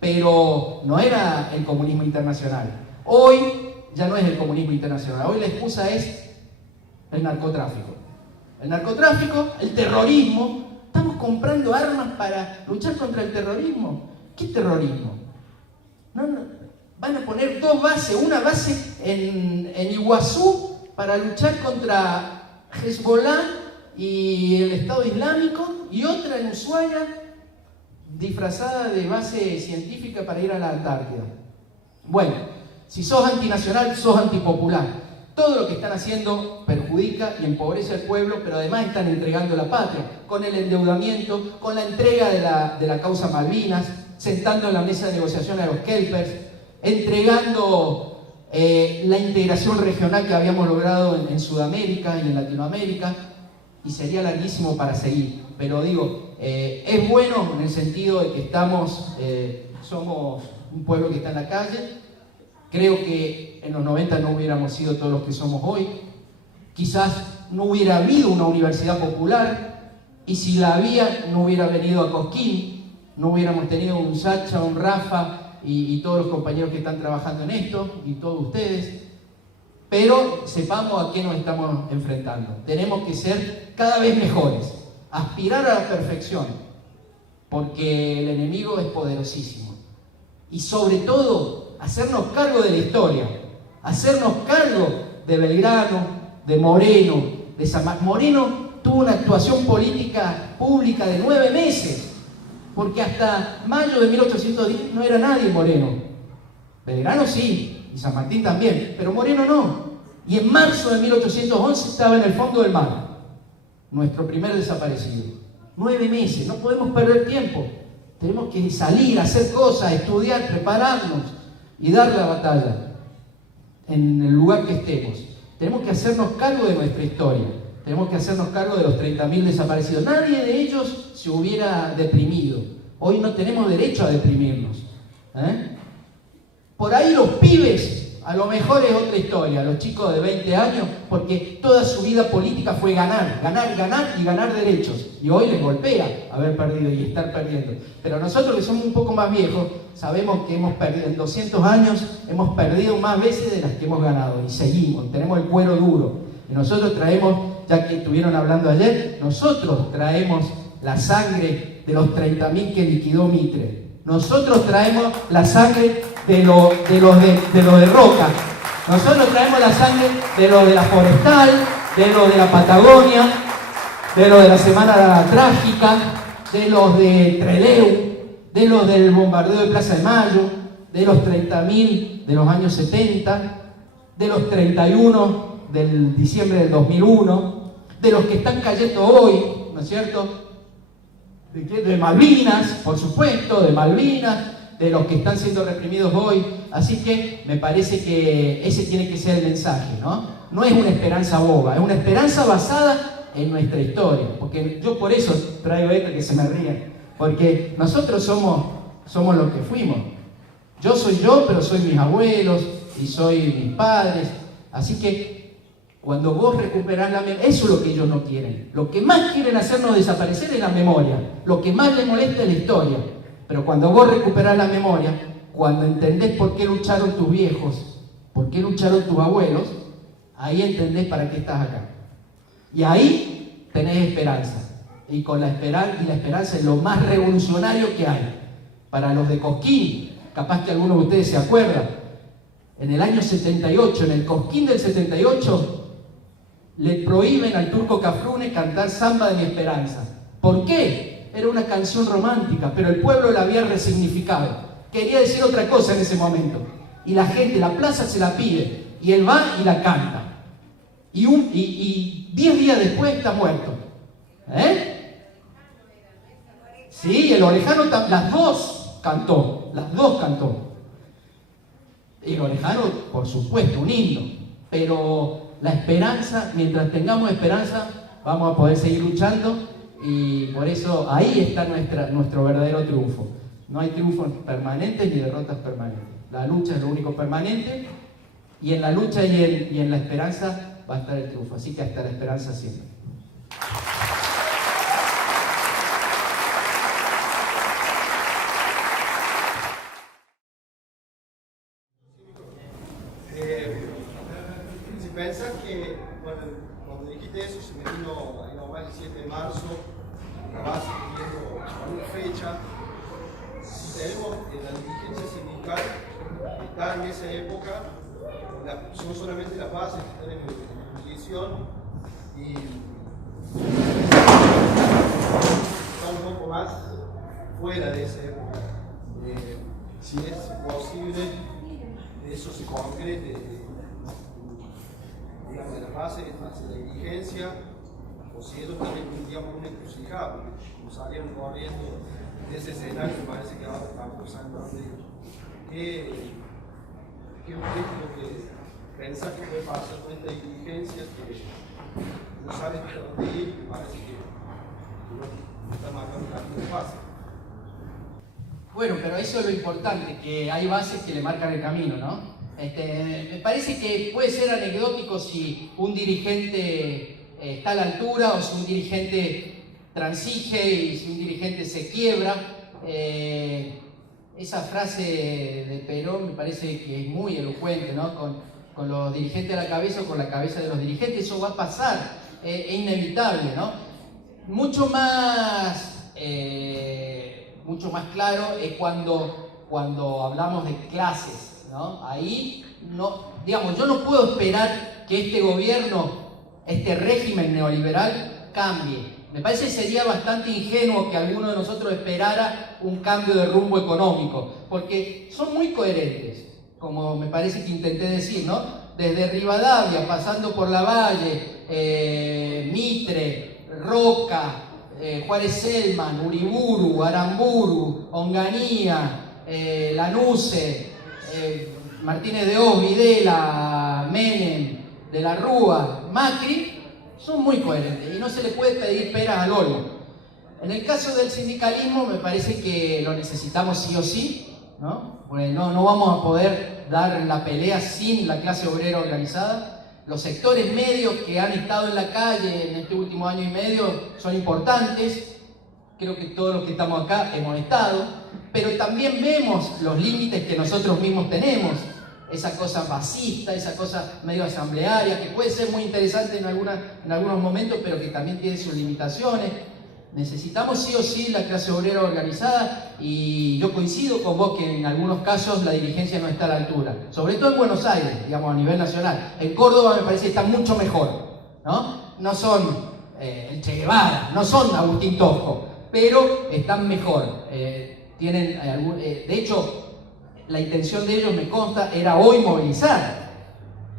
pero no era el comunismo internacional. Hoy ya no es el comunismo internacional, hoy la excusa es el narcotráfico. El narcotráfico, el terrorismo. Estamos comprando armas para luchar contra el terrorismo. ¿Qué terrorismo? Van a poner 2 bases, una base en Iguazú para luchar contra Hezbollah y el Estado Islámico, y otra en Ushuaia disfrazada de base científica para ir a la Antártida. Bueno, si sos antinacional, sos antipopular. Todo lo que están haciendo perjudica y empobrece al pueblo, pero además están entregando la patria, con el endeudamiento, con la entrega de la causa Malvinas, sentando en la mesa de negociación a los kelpers, entregando la integración regional que habíamos logrado en Sudamérica y en Latinoamérica, y sería larguísimo para seguir. Pero digo, es bueno en el sentido de que somos un pueblo que está en la calle. Creo que en los 90 no hubiéramos sido todos los que somos hoy. Quizás no hubiera habido una universidad popular, y si la había, no hubiera venido a Cosquín, no hubiéramos tenido un Sacha, un Rafa y todos los compañeros que están trabajando en esto, y todos ustedes. Pero sepamos a qué nos estamos enfrentando. Tenemos que ser cada vez mejores, aspirar a la perfección, porque el enemigo es poderosísimo. Y sobre todo, hacernos cargo de la historia, hacernos cargo de Belgrano, de Moreno, de San Martín. Moreno tuvo una actuación política pública de 9 meses, porque hasta mayo de 1810 no era nadie Moreno. Belgrano sí, y San Martín también, pero Moreno no. Y en marzo de 1811 estaba en el fondo del mar, nuestro primer desaparecido. 9 meses, no podemos perder tiempo. Tenemos que salir, hacer cosas, estudiar, prepararnos y dar la batalla en el lugar que estemos. Tenemos que hacernos cargo de nuestra historia. Tenemos que hacernos cargo de los 30.000 desaparecidos. Nadie de ellos se hubiera deprimido. Hoy no tenemos derecho a deprimirnos. Por ahí los pibes, a lo mejor es otra historia, los chicos de 20 años, porque toda su vida política fue ganar, ganar, ganar y ganar derechos. Y hoy les golpea haber perdido y estar perdiendo. Pero nosotros, que somos un poco más viejos, sabemos que hemos perdido, en 200 años hemos perdido más veces de las que hemos ganado. Y seguimos, tenemos el cuero duro. Y nosotros traemos, ya que estuvieron hablando ayer, nosotros traemos la sangre de los 30.000 que liquidó Mitre. Nosotros traemos la sangre de los de Roca. Nosotros traemos la sangre de los de la Forestal, de los de la Patagonia, de los de la Semana Trágica, de los de Trelew, de los del bombardeo de Plaza de Mayo, de los 30.000 de los años 70, de los 31 del diciembre del 2001, de los que están cayendo hoy, ¿no es cierto? De Malvinas, por supuesto, de Malvinas, de los que están siendo reprimidos hoy. Así que me parece que ese tiene que ser el mensaje, ¿no? No es una esperanza boba, es una esperanza basada en nuestra historia. Porque yo por eso traigo esto, que se me ríen, porque nosotros somos lo que fuimos. Yo soy yo, pero soy mis abuelos y soy mis padres. Así que cuando vos recuperás la memoria, eso es lo que ellos no quieren. Lo que más quieren hacernos desaparecer es la memoria. Lo que más les molesta es la historia. Pero cuando vos recuperás la memoria, cuando entendés por qué lucharon tus viejos, por qué lucharon tus abuelos, ahí entendés para qué estás acá. Y ahí tenés esperanza. Y con la esperanza es lo más revolucionario que hay. Para los de Cosquín, capaz que algunos de ustedes se acuerdan, en el año 78, en el Cosquín del 78, le prohíben al Turco Cafrune cantar Samba de mi Esperanza. ¿Por qué? Era una canción romántica, pero el pueblo la había resignificado. Quería decir otra cosa en ese momento. Y la gente, la plaza se la pide, y él va y la canta. Y 10 días después está muerto. Sí, el Orejano, las dos cantó. El Orejano, por supuesto, un himno. Pero la esperanza, mientras tengamos esperanza, vamos a poder seguir luchando, y por eso ahí está nuestro verdadero triunfo. No hay triunfos permanentes ni derrotas permanentes. La lucha es lo único permanente, y en la lucha y en la esperanza va a estar el triunfo. Así que hasta la esperanza siempre. Si pensás que, bueno, cuando dijiste eso, se me vino ahí nomás el 7 de marzo, vas viendo una fecha. Si tenemos la dirigencia sindical que está en esa época, son solamente las bases que están en ebullición, y está un poco más fuera de esa época. Si es posible, eso se concrete, digamos, de la base hacia la dirigencia, o si ellos también, digamos, una encrucijada, porque como salieron corriendo de ese escenario, me parece que ahora estamos usando ¿qué es lo que pensás que puede pasar con esta dirigencia que no sabe hasta dónde ir, y me parece que no está marcando un camino fácil? Bueno, pero eso es lo importante, que hay bases que le marcan el camino, ¿no? Me parece que puede ser anecdótico si un dirigente está a la altura, o si un dirigente transige y si un dirigente se quiebra. Esa frase de Perón me parece que es muy elocuente, ¿no? Con los dirigentes a la cabeza o con la cabeza de los dirigentes, eso va a pasar, es inevitable, ¿no? Mucho más claro es cuando hablamos de clases, ¿no? Ahí, digamos, yo no puedo esperar que este gobierno, este régimen neoliberal cambie. Me parece que sería bastante ingenuo que alguno de nosotros esperara un cambio de rumbo económico, porque son muy coherentes, como me parece que intenté decir, ¿no? Desde Rivadavia, pasando por Lavalle, Mitre, Roca, Juárez Selman, Uriburu, Aramburu, Onganía, Lanuse, Martínez de Oz, Videla, Menem, De la Rúa, Macri, son muy coherentes y no se le puede pedir peras al olmo. En el caso del sindicalismo me parece que lo necesitamos sí o sí, ¿no? Porque no vamos a poder dar la pelea sin la clase obrera organizada. Los sectores medios que han estado en la calle en este último año y medio son importantes. Creo que todos los que estamos acá hemos estado, pero también vemos los límites que nosotros mismos tenemos. Esa cosa fascista, esa cosa medio asamblearia, que puede ser muy interesante en algunos momentos, pero que también tiene sus limitaciones. Necesitamos sí o sí la clase obrera organizada, y yo coincido con vos que en algunos casos la dirigencia no está a la altura, sobre todo en Buenos Aires, digamos, a nivel nacional. En Córdoba me parece que está mucho mejor, ¿no? No son el Che Guevara, no son Agustín Tosco, pero están mejor. De hecho, la intención de ellos, me consta, era hoy movilizar.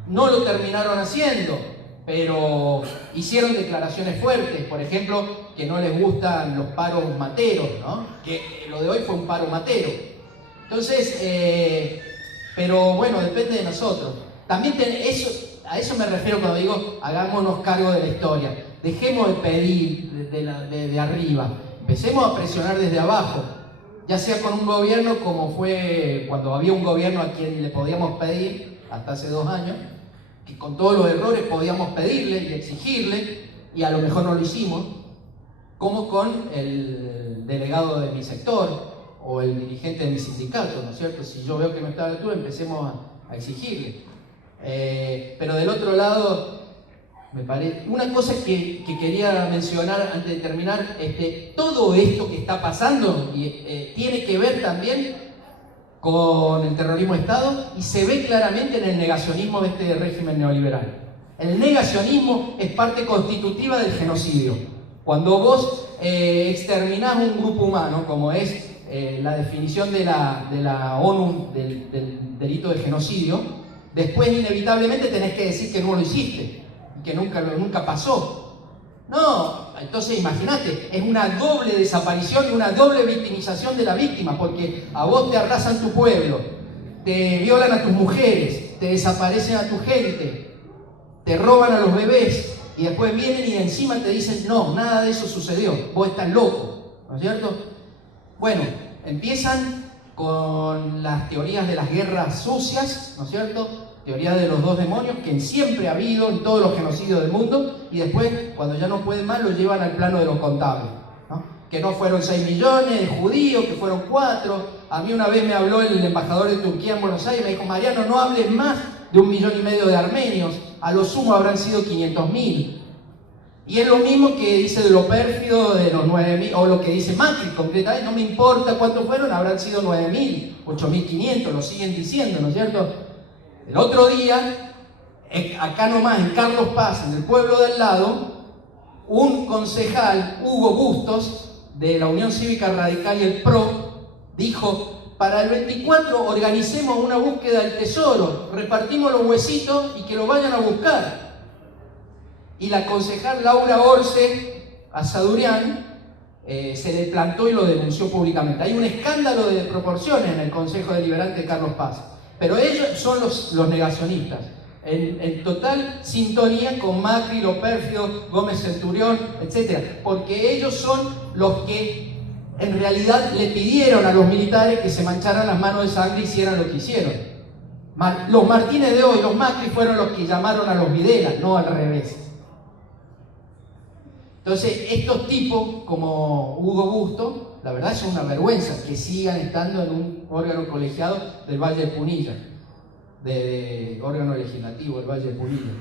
No lo terminaron haciendo, pero hicieron declaraciones fuertes, por ejemplo, que no les gustan los paros materos, ¿no? Que lo de hoy fue un paro matero. Entonces, pero bueno, depende de nosotros. También a eso me refiero cuando digo hagámonos cargo de la historia. Dejemos de pedir de arriba, empecemos a presionar desde abajo, ya sea con un gobierno como fue cuando había un gobierno a quien le podíamos pedir, hasta hace 2 años, que con todos los errores podíamos pedirle y exigirle, y a lo mejor no lo hicimos, como con el delegado de mi sector o el dirigente de mi sindicato, ¿no es cierto? Si yo veo que no está a la altura, empecemos a exigirle. Pero del otro lado, me parece una cosa que quería mencionar antes de terminar, todo esto que está pasando tiene que ver también con el terrorismo de Estado y se ve claramente en el negacionismo de este régimen neoliberal. El negacionismo es parte constitutiva del genocidio. Cuando vos exterminás un grupo humano, como es la definición de la ONU del delito de genocidio, después inevitablemente tenés que decir que no lo hiciste y que nunca pasó. No, entonces imagínate, es una doble desaparición y una doble victimización de la víctima, porque a vos te arrasan tu pueblo, te violan a tus mujeres, te desaparecen a tu gente, te roban a los bebés y después vienen y encima te dicen no, nada de eso sucedió, vos estás loco, ¿no es cierto? Bueno, empiezan con las teorías de las guerras sucias, ¿no es cierto? Teoría de los 2 demonios, que siempre ha habido en todos los genocidios del mundo, y después, cuando ya no pueden más, lo llevan al plano de lo contable, ¿no? Que no fueron 6 millones de judíos, que fueron 4. A mí una vez me habló el embajador de Turquía en Buenos Aires y me dijo, Mariano, no hables más de 1,5 millones de armenios, a lo sumo habrán sido 500.000. Y es lo mismo que dice de lo pérfido de los 9.000, o lo que dice Macri concretamente, no me importa cuántos fueron, habrán sido 9.000, 8.500, lo siguen diciendo, ¿no es cierto? El otro día, acá nomás en Carlos Paz, en el pueblo del lado, un concejal, Hugo Bustos, de la Unión Cívica Radical y el PRO, dijo, para el 24 organicemos una búsqueda del tesoro, repartimos los huesitos y que lo vayan a buscar. Y la concejal Laura Orce Asadurian se le plantó y lo denunció públicamente. Hay un escándalo de proporciones en el Consejo Deliberante de Carlos Paz. Pero ellos son los negacionistas, en total sintonía con Macri, lo pérfido, Gómez Centurión, etc. Porque ellos son los que en realidad le pidieron a los militares que se mancharan las manos de sangre y hicieran lo que hicieron. Los Martínez de hoy, los Macri, fueron los que llamaron a los Videla, no al revés. Entonces, estos tipos como Hugo Bustos, la verdad es una vergüenza que sigan estando en un órgano colegiado del Valle de Punilla, de órgano legislativo del Valle de Punilla,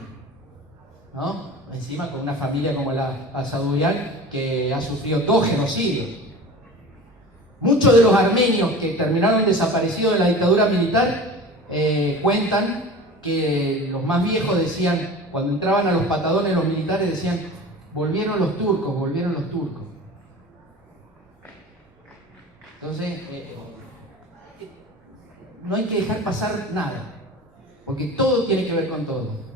¿no? Encima con una familia como la Asadurian que ha sufrido 2 genocidios. Muchos de los armenios que terminaron desaparecidos de la dictadura militar cuentan que los más viejos decían, cuando entraban a los patadones los militares decían, volvieron los turcos, volvieron los turcos. Entonces, no hay que dejar pasar nada, porque todo tiene que ver con todo.